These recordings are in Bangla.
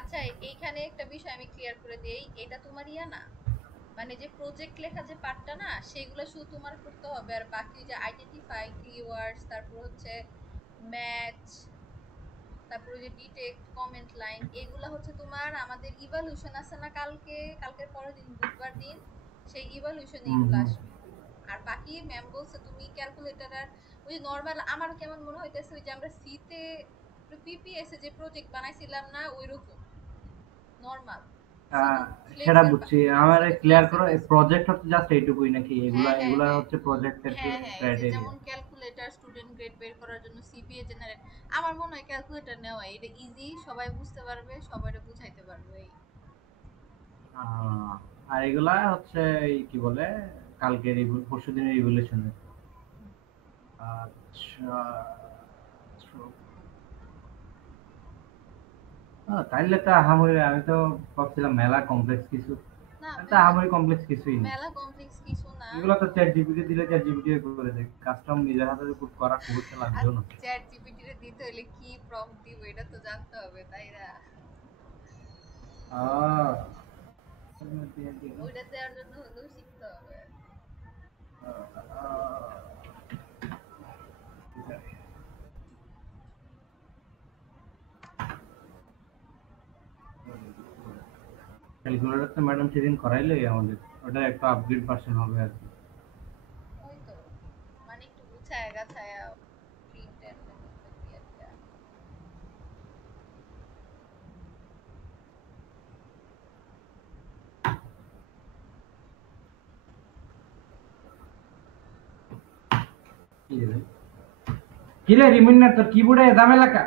আচ্ছা, এইখানে একটা বিষয় আমি ক্লিয়ার করে দেই, এটা তোমার ইয়া না, মানে যে প্রজেক্ট লেখা যে পার্টটা না, সেগুলো শুধু তোমার করতে হবে, আর বাকি যে আইডেন্টিফাই কিওয়ার্ডস, তারপর হচ্ছে ম্যাচ, তারপরে যে ডিটেক্ট কমেন্ট লাইন, এগুলা হচ্ছে তোমার আমাদের ইভালুয়েশন আছে না কালকে, কালকের পরের দিন বুধবার দিন, সেই ইভালুয়েশনে হুম এগুলো হুম। আসবে। আর বাকি ম্যাম বলছে তুমি ক্যালকুলেটর আর ওই নরমাল, আমার কেমন মনে হইতেছে ওই যে আমরা সি তে পিপিএস এ যে প্রজেক্ট বানাইছিলাম না, ওইরকম নরমাল, শুধু সেটা ফ্লেক্সের বুঝছি, আমার ক্লিয়ার ফ্লেক্সের করো, কাজ। প্রজেক্ট হচ্ছে জাস্ট এইটুকুই নাকি? এগুলা হ্যাঁ হ্যাঁ এগুলা হ্যাঁ হচ্ছে প্রজেক্টের হ্যাঁ হ্যাঁ, এই যে ক্রাইটেরিয়া। যেমন ক্যালকুলেটর স্টুডেন্ট গ্রেড বের করার জন্য, সিপিএ জেনারেট, আমার মনে হয় ক্যালকুলেটর নেওয়া এটা ইজি, সবাই বুঝতে পারবে, সবাইকে বুঝাইতে পারবে এই। আর এগুলা হচ্ছে এই কি বলে, কালকের পরশু দিনের রিভলিউশনে। আচ্ছা। তাইলে তো আহামরি, আমি তো ভাবছিলাম মেলা কমপ্লেক্স কিছু। না, তো আহামরি কমপ্লেক্স কিছুই নেই। মেলা কমপ্লেক্স কিছু না। এগুলো তো চ্যাট জিপিটি দিলে চ্যাট জিপিটি করে দেয়, কাস্টম নিজের হাতে খুব করা খুব একটা আর লাগবেও না। চ্যাট জিপিটি রে দিতে হলে কি প্রম্পট দিব এটা তো জানতে হবে, তাই না? আহ, ওইটা দেওয়ার জন্য হলেও শিখতে হবে। ক্যালকুলেটর তো ম্যাডাম সেদিন করাইলোই আমাদের, ওটা একটা আপগ্রেড ভার্সন হবে আর কি। ওই তো, মানে একটু গুছায় গাছায়া প্রিন্ট এন্ড দিয়া দিয়া। কি রে, কি রে রিমিন্নার, তোর কিবোর্ডে ঝামেলা কা?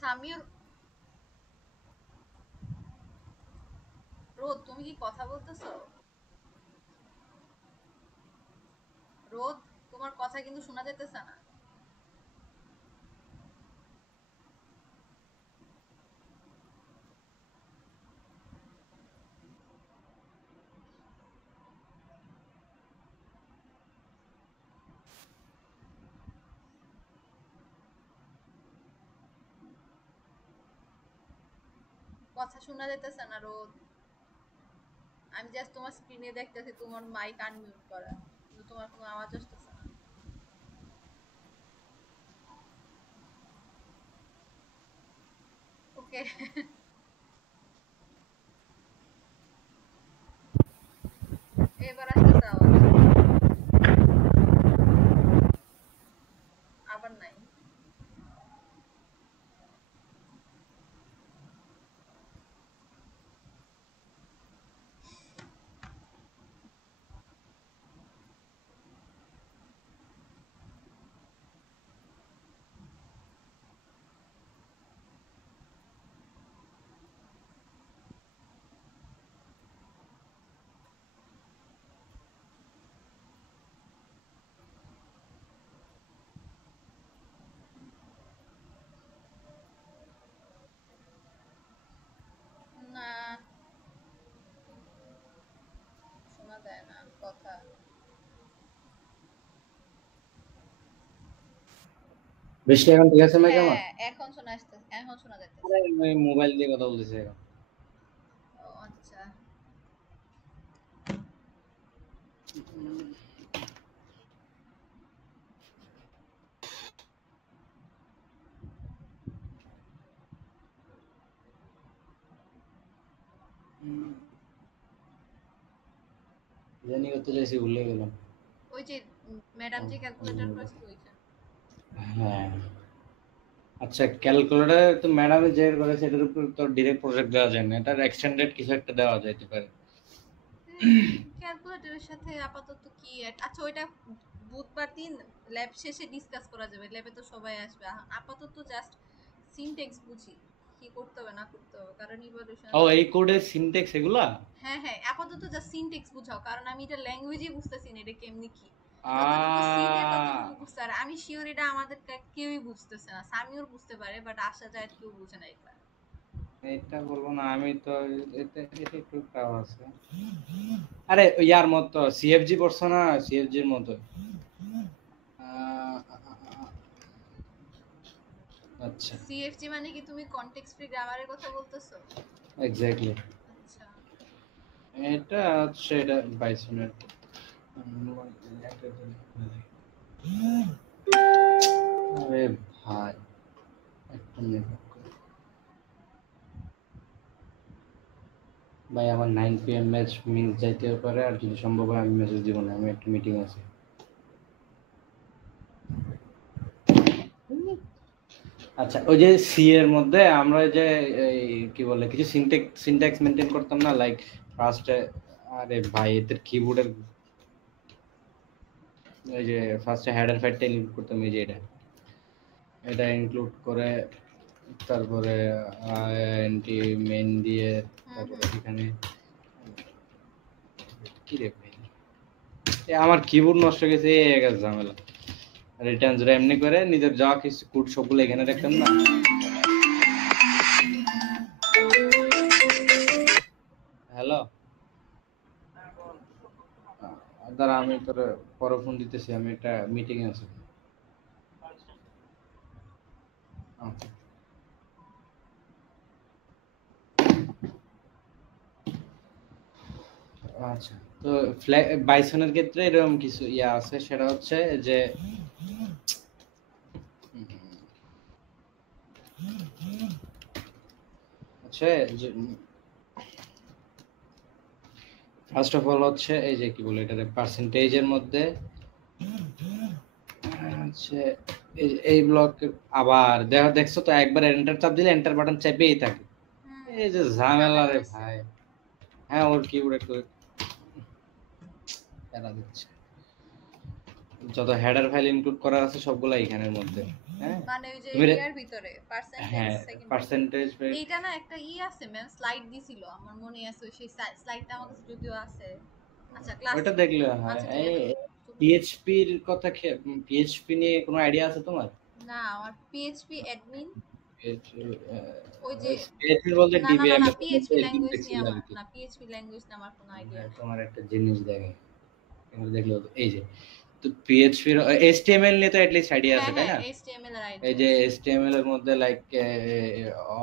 সামিউর, রোদ তুমি কি কথা বলতেছো? রোদ, তোমার কথা কিন্তু শোনা যাইতেছে না। কথা শোনা যাইতেছে না রোদ। আমি জাস্ট তোমার স্ক্রিনে দেখতেছি তোমার মাইক আনমিউট করা, কিন্তু তোমার কোনো আওয়াজ আসতেছে না। ওকে। এবার আসতেছে আওয়াজ, আবার নাই। বৃষ্টি এখন ঠিক আছে নাকি আমার? হ্যাঁ, এখন শোনা যাইতেছে। আরে আমি মোবাইল দিয়ে কথা বলতেছি এখন। ও আচ্ছা। জানি করতে চাইছি ভুলে গেলাম। ওই যে ম্যাডাম যে ক্যালকুলেটর করেছিল ওইখানে। হ্যাঁ, আচ্ছা ক্যালকুলেটর তো ম্যাডামে যে করেছে এটার উপর তো ডিরেক্ট প্রজেক্ট দেওয়া যায় না, এটার এক্সটেন্ডেড কিছু একটা দেওয়া যাইতে পারে। ক্যালকুলেটরের সাথে আপাতত কি আচ্ছা ওইটা বুধবার দিন ল্যাব শেষে ডিসকাস করা যাবে, ল্যাবে তো সবাই আসবে। আপাতত জাস্ট সিনট্যাক্স বুঝি কি করতে হবে না করতে হবে, কারণ ইভালুয়েশন। ও এই কোডের সিনট্যাক্স এগুলা? হ্যাঁ হ্যাঁ, আপাতত জাস্ট সিনট্যাক্স বুঝাও, কারণ আমি এটা ল্যাঙ্গুয়েজই বুঝতেছি না এটা কেমনি কি। আ যতটুকু সিনে ততটুকু বুঝতে, আর আমি শিওর এটা আমাদের কেউই বুঝতেছে না। সামিউর বুঝতে পারে বাট আসা যায় কেউ বুঝে না এটা। এটা বলবো না আমি তো, এটা একটু টাও আছে। আরে ইয়ার মতো সিএফজি পড়ছো না, সিএফজির মতো। আচ্ছা সিএফজি মানে কি তুমি কনটেক্সট ফ্রি গ্রামারের কথা বলতেছো? এক্স্যাক্টলি। আচ্ছা। এটা হচ্ছে এটা বাইসনের। আরে ভাই একটা মিনিট ভাই, আমার 9 PM ম্যাচ মিস যাইতেও পারে, আর যদি সম্ভব হয় আমি মেসেজ দিব না, আমি একটা মিটিং আছে। আচ্ছা ওই যে সি এর মধ্যে আমরা যে এই কি বলে কিছু সিনট্যাক্স মেনটেন করতাম না, লাইক ফার্স্টে, আরে ভাই এদের কিবোর্ডের ওই যে ফার্স্টে হেডার ফাইলটা ইনক্লুড করতাম, এই যে এটা ইনক্লুড করে তারপরে এন্টি মেইন দিয়ে তারপরে এখানে কি রে ভাই, আমার কিবোর্ড নষ্ট হয়ে গেছে, এক ঝামেলা। রিটার্ন জোড়া এমনি করে নিজের যা কিছু কোড সবগুলো এখানে রাখতাম না। হ্যালো, দাঁড়া আমি তোর পরে ফোন দিতেছি, আমি একটা মিটিং এ আছি। আচ্ছা আচ্ছা, তো বাইসনের ক্ষেত্রে এরকম কিছু ইয়া আছে, সেটা হচ্ছে যে হচ্ছে যে ফার্স্ট অফ অল হচ্ছে এই যে কি বলে এটা পার্সেন্টেজের মধ্যে হচ্ছে এই ব্লক, আবার দেখছো তো একবার এন্টার চাপ দিলে এন্টার বাটন চেপেই থাকে, এই যে ঝামেলা রে ভাই। হ্যাঁ ওর কিবোর্ড একটু প্যারা দিচ্ছে। যত হেডার ফাইল ইনক্লুড করা আছে সবগুলা এখানের মধ্যে। হ্যাঁ মানে ওই যে তুমি ইয়ার ভিতরে পার্সেন্টেজ হ্যাঁ সেকেন্ডারি। পার্সেন্টেজ। এইটা না একটা আছে ম্যাম, স্লাইড দিছিল আমার মনে আছে, সেই স্লাইডটা আমার কাছে যদিও আছে। আচ্ছা ক্লাস, ওটা দেখলে হয়। আচ্ছা ঠিক এই আছে। পিএইচপি এর কথা, পিএইচপি নিয়ে কোনো আইডিয়া আছে তোমার? না আমার পিএইচপি অ্যাডমিন, পিএইচপি ওই যে পিএইচপি বলতে না না না ডিবিএম না এর মধ্যে পিএইচপি ল্যাঙ্গুয়েজ ইন্ডেক্স নিয়ে আর আমার, কি। না পিএইচপি ল্যাঙ্গুয়েজ নিয়ে আমার কোনো আইডিয়া নাই। তোমার একটা জিনিস দেখে এখানে দেখলো এই যে, তো পিএইচপি এর এইচটিএমএল নিয়ে তো এট লিস্ট আইডিয়া হ্যাঁ আছে তাই হ্যাঁ না? এইচটিএমএল এর এই আইডিয়া যে আছে। এইচটিএমএল এর মধ্যে লাইক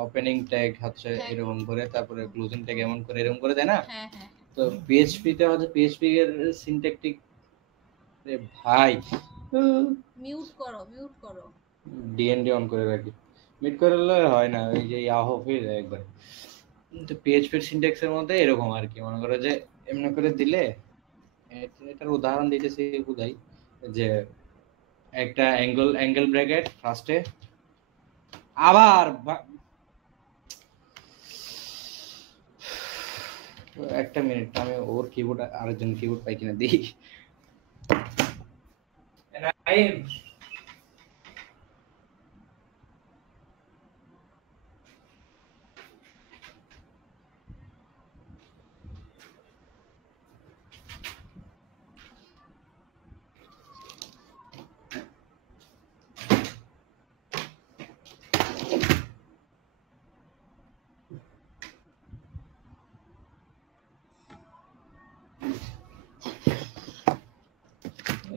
ওপেনিং ট্যাগ হচ্ছে হ্যাঁ এরকম করে, তারপরে ক্লোজিং ট্যাগ এমন করে এরকম করে দেয় না? হ্যাঁ হ্যাঁ। তো পিএইচপি তে হচ্ছে পিএইচপি এর সিনট্যাকটিক রে ভাই, মিউট করো মিউট করো। ডিএনডি অন করে রাখি, মিট করলে হয় না, ওই যে ইয়াহু ফির একবার। তো পিএইচপি এর সিনট্যাক্স এর মধ্যে এরকম আর কি, মনে করো যে এমনি করে দিলে, এটার উদাহরণ দিতেছি বুঝাই, যে একটা অ্যাঙ্গেল ব্র্যাকেট ফার্স্টে, আবার একটা মিনিট, আমি ওর কিবোর্ড আরেকজন কিবোর্ড পাই কিনা দেখি।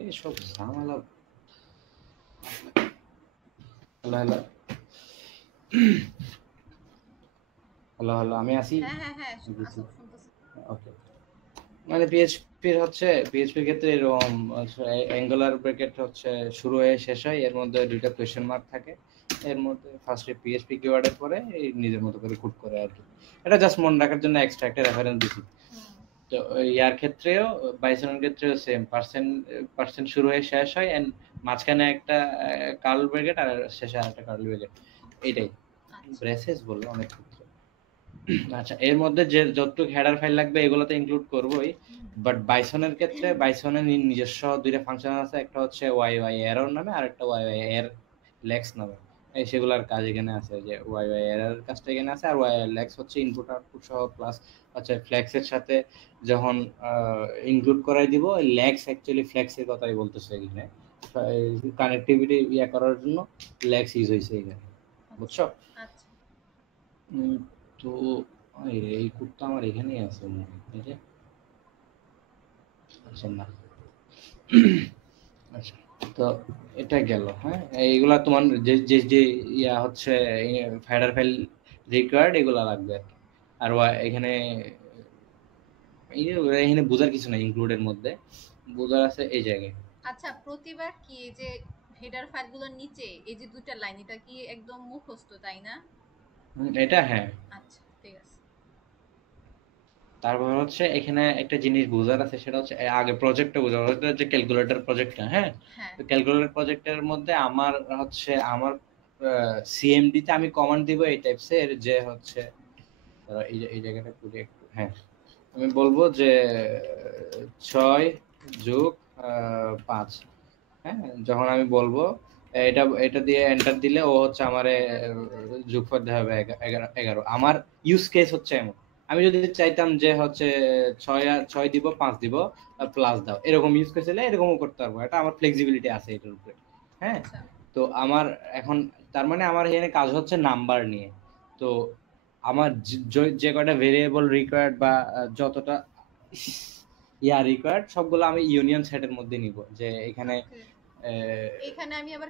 এইসব ঝামেলা হ্যালো হ্যালো হ্যালো হ্যালো, আমি আসি। হ্যাঁ হ্যাঁ হ্যাঁ আসো শুনতেছি। ওকে, মানে পিএইচপির হচ্ছে পিএইচপির ক্ষেত্রে এরকম অ্যাঙ্গুলার ব্র্যাকেট হচ্ছে শুরু হয়ে শেষ হয়, এর মধ্যে দুইটা কোয়েশ্চেন মার্ক থাকে, এর মধ্যে ফার্স্টে পিএইচপি কিওয়ার্ডের পরে এই নিজের মতো করে কোড করে আর কি। এটা জাস্ট মনে রাখার জন্য এক্সট্রা একটা রেফারেন্স দিছি। তো ইয়ার ক্ষেত্রেও বাইসনের ক্ষেত্রেও সেম পার্সেন্ট শুরু হয়ে শেষ হয়, এন্ড মাঝখানে একটা কার্ল ব্র্যাকেট আর শেষে আরেকটা কার্ল ব্র্যাকেট, এইটাই ব্রেসেস বলে অনেক ক্ষেত্রে। আচ্ছা, এর মধ্যে যে যতটুকু হেডার ফাইল লাগবে এগুলো তো ইনক্লুড করবোই, বাট বাইসনের ক্ষেত্রে বাইসনের নিজস্ব দুইটা ফাংশন আছে, একটা হচ্ছে ওয়াই ওয়াই এরর নামে আর একটা ওয়াই ওয়াই এর লেক্স নামে। এই সেগুলোর কাজ এখানে আছে, যে ওয়াই ওয়াই এরর কাজটা এখানে আছে, আর ওয়াই লেক্স হচ্ছে ইনপুট আউটপুট সহ প্লাস হচ্ছে ফ্লেক্সের সাথে যখন ইনক্লুড করাই দিব, লেক্স অ্যাকচুয়ালি ফ্লেক্সের কথাই বলতেছে এখানে, কানেক্টিভিটি ইয়া করার জন্য লেক্স ইউজ হয়েছে এখানে, বুঝছো? আচ্ছা তো এই কোডটা আমার এখানেই আছে মনে হয়, এই যে আচ্ছা না আচ্ছা, তো এটা গেল। হ্যাঁ, এইগুলা তোমার যে যে যে ইয়া হচ্ছে হেডার ফাইল রিকোয়ার্ড এগুলা লাগবে আর কি। আর এখানে এখানে বোঝার কিছু নাই, ইনক্লুডের মধ্যে বোঝার আছে এই জায়গায়। আচ্ছা, প্রতিবার কি এই যে হেডার ফাইলগুলোর নিচে এই যে দুইটা লাইন, এটা কি একদম মুখস্থ তাই না? এটা হ্যাঁ। আচ্ছা ঠিক আছে। তারপর হচ্ছে এখানে একটা জিনিস বোঝার আছে, সেটা হচ্ছে আগে প্রজেক্টটা বোঝা, ওটা হচ্ছে ক্যালকুলেটর প্রজেক্টটা। হ্যাঁ, তো ক্যালকুলেটর প্রজেক্টের মধ্যে আমার হচ্ছে আমার সিএমডি তে আমি কমান্ড দিব এই টাইপসের, যে হচ্ছে এই জায়গাটা পুরো একটু, হ্যাঁ আমি বলবো যে 6 যোগ 5। হ্যাঁ, যখন আমি বলবো এটা এটা দিয়ে এন্টার দিলে ও হচ্ছে আমারে যোগফল দেওয়া হবে 11। আমার ইউজ কেস হচ্ছে এমন, আমি যদি চাইতাম যে হচ্ছে 6 দিব 5 দিব প্লাস দাও, এরকম ইউজ কেস হলে এরকমও করতে পারবো, এটা আমার ফ্লেক্সিবিলিটি আছে এটার উপরে। হ্যাঁ, তো আমার এখন তার মানে আমার এখানে কাজ হচ্ছে নাম্বার নিয়ে। তো আমার যে কয়টা ভেরিয়েবল রিকোয়ার্ড বা যতটা ইয়া রিকোয়ার্ড সবগুলো আমি ইউনিয়ন সেটের মধ্যে নিব, যে এখানে এখানে আমি আবার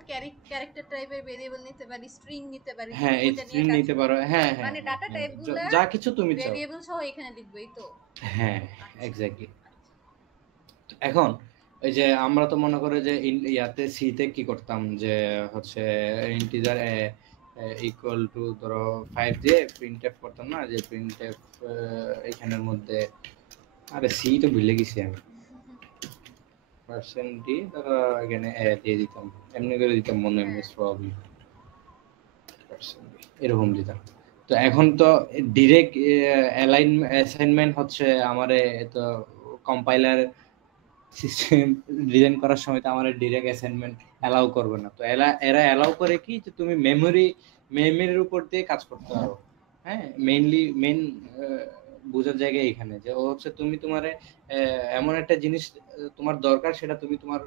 ক্যারেক্টার টাইপের ভেরিয়েবল নিতে পারি, স্ট্রিং নিতে পারি, হ্যাঁ স্ট্রিং নিতে পারো, হ্যাঁ হ্যাঁ মানে ডাটা টাইপগুলো যা কিছু তুমি চাও ভেরিয়েবল সহ এখানে লিখবই তো। হ্যাঁ এক্স্যাক্টলি। এখন এই যে আমরা তো মনে করে যে ইয়াতে সি তে কি করতাম, যে হচ্ছে ইন্টিজার ইকুয়াল টু ধরো 5 দিয়ে প্রিন্টএফ করতাম না, যে প্রিন্টএফ এখানের মধ্যে, আরে সি তো ভুলে গেছি আমি, পার্সেন্ট ডি ধরো এখানে দিয়ে দিতাম, এমনি করে দিতাম মনে হয় মোস্ট প্রবাবলি পার্সেন্ট ডি এরকম দিতাম। তো এখন তো ডিরেক্ট অ্যাসাইনমেন্ট হচ্ছে আমারে, তো কম্পাইলার সিস্টেম ডিজাইন করার সময় তো আমার ডিরেক্ট অ্যাসাইনমেন্ট অ্যালাউ করবে না। তো এরা অ্যালাউ করে কি, যে তুমি মেমোরির উপর দিয়ে কাজ করতে পারো। হ্যাঁ, মেইন বোঝার জায়গায় এখানে, যে ও হচ্ছে তুমি তোমার এমন একটা জিনিস তোমার দরকার, সেটা তুমি তোমার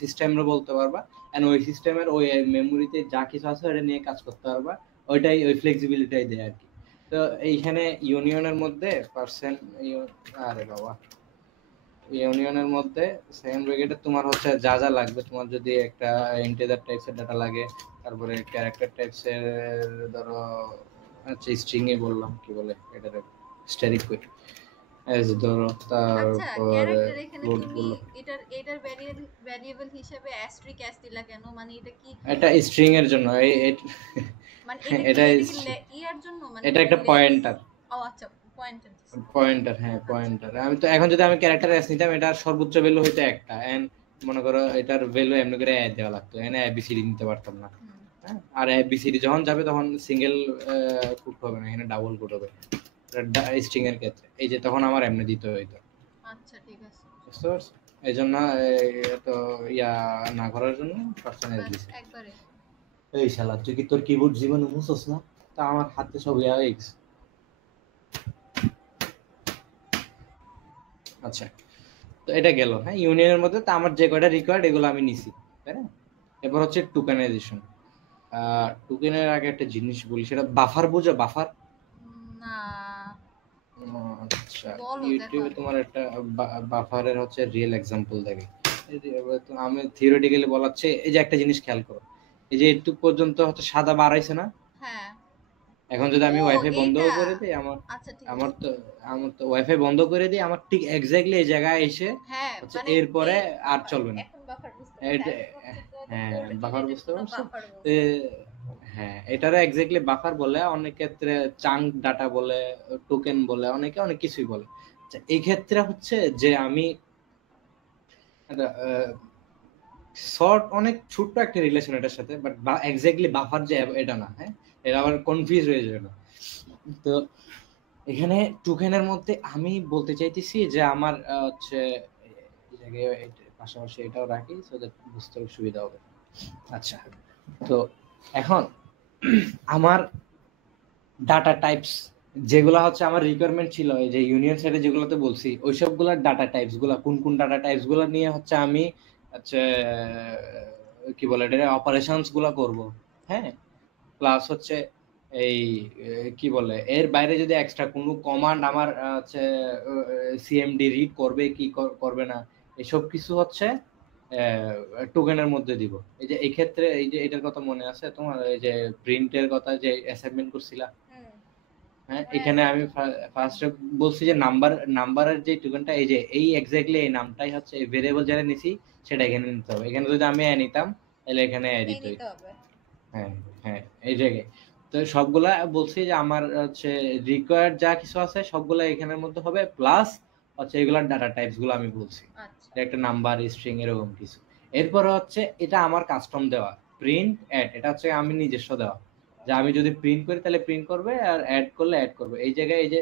সিস্টেমে বলতে পারবা, এন্ড ওই সিস্টেমের ওই মেমোরিতে যা কিছু আছে ওটা নিয়ে কাজ করতে পারবা, ওইটাই ওই ফ্লেক্সিবিলিটাই দেয় আর কি। তো এইখানে ইউনিয়নের মধ্যে পার্সেন্ট, আরে বাবা, ইউনিয়নের মধ্যে সেকেন্ড ব্র্যাকেটে তোমার হচ্ছে যা যা লাগবে, তোমার যদি একটা ইন্টিজার টাইপসের ডাটা লাগে, তারপরে ক্যারেক্টার টাইপসের ধরো আচ্ছা স্ট্রিং এ বললাম, কি বলে এটা, স্ট্যাটিক কই এস ধরো, তারপরে ফ্লোট গুলো, এটার ভেরিয়েবল হিসেবে অ্যাস্ট্রিক অ্যাস দিলা কেন? মানে এটা কি এটা স্ট্রিং এর জন্য, মানে এটা ইয়ার জন্য, মানে এটা একটা পয়েন্টার। ও আচ্ছা, পয়েন্টার, হ্যাঁ পয়েন্টার। আমি তো এখন যদি আমি ক্যারেক্টার এস নিতাম, এটা সর্বোচ্চ ভ্যালু হইতো একটা, এন্ড মনে করো এটার ভ্যালু এমনি করে এ দেওয়া লাগতো, এনে এবিসিডি নিতে পারতাম না। হ্যাঁ, আর এবিসিডি যখন যাবে তখন সিঙ্গেল কোড হবে না, এখানে ডাবল কোড হবে স্ট্রিং এর ক্ষেত্রে, এই যে তখন আমার এমনি দিতে হইতো। আচ্ছা ঠিক আছে, বুঝতে পারছো? এই জন্য তো ইয়া না করার জন্য পার্সোনাল দিছি একবারে। এই শালা, তুই কি তোর কিবোর্ড জীবনে মুছস না? তা আমার হাতে সব ইয়া হয়ে গেছে। আচ্ছা, তো এটা গেল। হ্যাঁ, ইউনিয়নের মধ্যে তো আমার যে কয়টা রিকোয়ার্ড এগুলো আমি নিছি, তাই না? এবার হচ্ছে টুকেনাইজেশন। টুকেনের আগে একটা জিনিস বলি, সেটা বাফার বুঝো? বাফার না, আচ্ছা, ইউটিউবে তোমার একটা বাফারের হচ্ছে রিয়েল এক্সাম্পল দেখে, আমি থিওরিটিক্যালি বলাচ্ছি। এই যে একটা জিনিস খেয়াল করো, এই যে একটু পর্যন্ত হচ্ছে সাদা বার হইছে না, হ্যাঁ এখন যদি আমি ও ওয়াইফাই বন্ধ এইটা করে দিই, আমার আচ্ছা ঠিক আমার আছে তো আমার তো ওয়াইফাই বন্ধ করে দিই, আমার ঠিক এক্স্যাক্টলি এই জায়গায় এসে হ্যাঁ হচ্ছে মানে এরপরে এই আর বাফার চলবে না। এখন বাফার বুঝতে পারছি এটা, এখন হচ্ছে তো হ্যাঁ কোল্ড বাফার রিলেটেড বুঝতে কোনো পারছো। বাফার এ, বলছো হ্যাঁ এটারও এক্স্যাক্টলি বাফার বলে, অনেক ক্ষেত্রে চাঙ্ক ডাটা বলে, টোকেন বলে, অনেকে অনেক কিছুই বলে। আচ্ছা, এই ক্ষেত্রে হচ্ছে যে আমি শর্ট অনেক ছোট্ট একটা রিলেশন এটার সাথে, বাট এক্স্যাক্টলি বাফার যে এটা না, হ্যাঁ এটা আবার কনফিউজ হয়ে যাবে না। তো এখানে টোকেনের মধ্যে আমি বলতে চাইতেছি যে আমার হচ্ছে এই জায়গায় পাশাপাশি এটাও রাখি সো দ্যাট বুঝতে সুবিধা হবে। আচ্ছা, তো এখন আমার ডাটা টাইপস যেগুলা হচ্ছে আমার রিকোয়ারমেন্ট ছিল, এই যে ইউনিয়ন সাইডে যেগুলোতে বলছি ওই সবগুলোর ডাটা টাইপস গুলা কোন ডাটা টাইপস গুলা নিয়ে হচ্ছে আমি হচ্ছে কি বলে এটা অপারেশনস গুলা করব, হ্যাঁ প্লাস হচ্ছে এই কি বলে এর বাইরে যদি এক্সট্রা কোনো কমান্ড আমার হচ্ছে সিএমডি রিড করবে কি করবে না, এসব কিছু হচ্ছে টোকেনের মধ্যে দিব। এই যে এই ক্ষেত্রে এই যে এটার কথা মনে আছে তোমার, এই যে প্রিন্টের কথা যে অ্যাসাইনমেন্ট করছিলা, হুম হ্যাঁ হ্যাঁ এখানে হ্যাঁ আমি ফার্স্টে বলছি যে নাম্বারের যে টোকেনটা এই যে এই এক্স্যাক্টলি এই নামটাই হচ্ছে এই ভেরিয়েবল যেটা নিছি সেটা এখানে নিতে হবে। এখানে যদি আমি নিতাম তাহলে এখানে এই দিতে নিতে হইতো। হবে হ্যাঁ হ্যাঁ এই জায়গায় তো সবগুলা বলছি যে আমার হচ্ছে রিকোয়ার্ড যা কিছু আছে সবগুলা এখানের মধ্যে হবে, প্লাস হচ্ছে এগুলার ডাটা টাইপস গুলো আমি বলছি, আচ্ছা যে একটা নাম্বার স্ট্রিং এরকম কিছু। এরপরে হচ্ছে এটা আমার কাস্টম দেওয়া প্রিন্ট অ্যাড, এটা হচ্ছে আমি নিজস্ব দেওয়া, যে আমি যদি প্রিন্ট করি তাহলে প্রিন্ট করবে আর অ্যাড করলে অ্যাড করবে। এই জায়গায় এই যে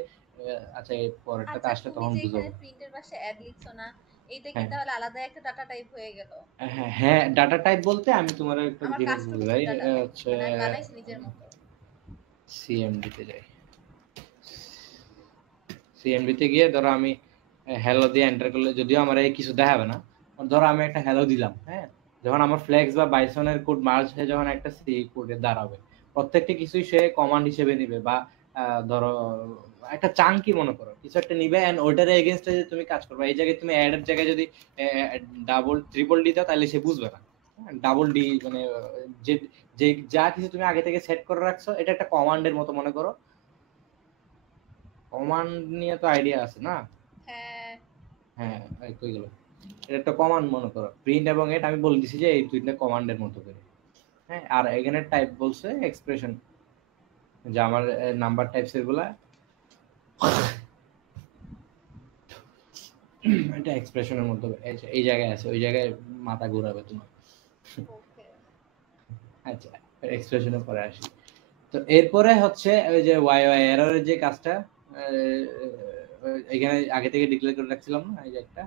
আচ্ছা এই পরেরটাতে আচ্ছা আসলে তুমি তখন যে এখানে বুঝাবো। প্রিন্টের পাশে অ্যাড লিখছো না এইটা কি হ্যাঁ তাহলে আলাদা একটা ডাটা টাইপ হয়ে গেল হ্যাঁ হ্যাঁ ডাটা টাইপ বলতে আমি তোমার একটা আমার জিনিস কাস্টমাইজড বুঝাই, ডাটা টাইপ হচ্ছে মানে আমি বানাইছি নিজের মতো সিএমডি তে যাই, সিএমডি তে গিয়ে ধরো আমি হ্যালো দিয়ে এন্টার করলে যদিও আমার এই কিছু দেখাবে না, ধরো আমি একটা হ্যালো দিলাম, হ্যাঁ যখন আমার ফ্লেক্স বা বাইসনের কোড মার্জ হয়ে যখন একটা সি কোডে দাঁড়াবে, প্রত্যেকটা কিছুই সে কমান্ড হিসেবে নিবে, বা ধরো একটা চাঙ্কি মনে করো কিছু একটা নিবে এন্ড ওইটার এগেইনস্টে যে তুমি কাজ করবে। এই জায়গায় তুমি অ্যাড এর জায়গায় যদি ডাবল ট্রিপল ডি দাও তাহলে সে বুঝবে না। ডাবল ডি মানে যে যে যা কিছু তুমি আগে থেকে সেট করে রাখছো এটা একটা কমান্ডের মতো মনে করো। কমান্ড নিয়ে তো আইডিয়া আছে না? হ্যাঁ হ্যাঁ কই গেল, এটা একটা কমান্ড মনে করো, প্রিন্ট এবং এট আমি বলে দিছি যে এই দুইটা কমান্ডের মতো করে। হ্যাঁ আর এখানে টাইপ বলছে এক্সপ্রেশন, যে আমার নাম্বার টাইপস এগুলা এটা এক্সপ্রেশনের মধ্যে এই জায়গায় আছে, ওই জায়গায় মাথা ঘুরাবে তোমার। ওকে আচ্ছা এক্সপ্রেশনের পরে আসি। তো এরপরে হচ্ছে ওই যে ওয়াই ওয়াই এররের যে কাজটা এখানে আগে থেকে ডিক্লেয়ার করে রাখছিলাম না, এই যে একটা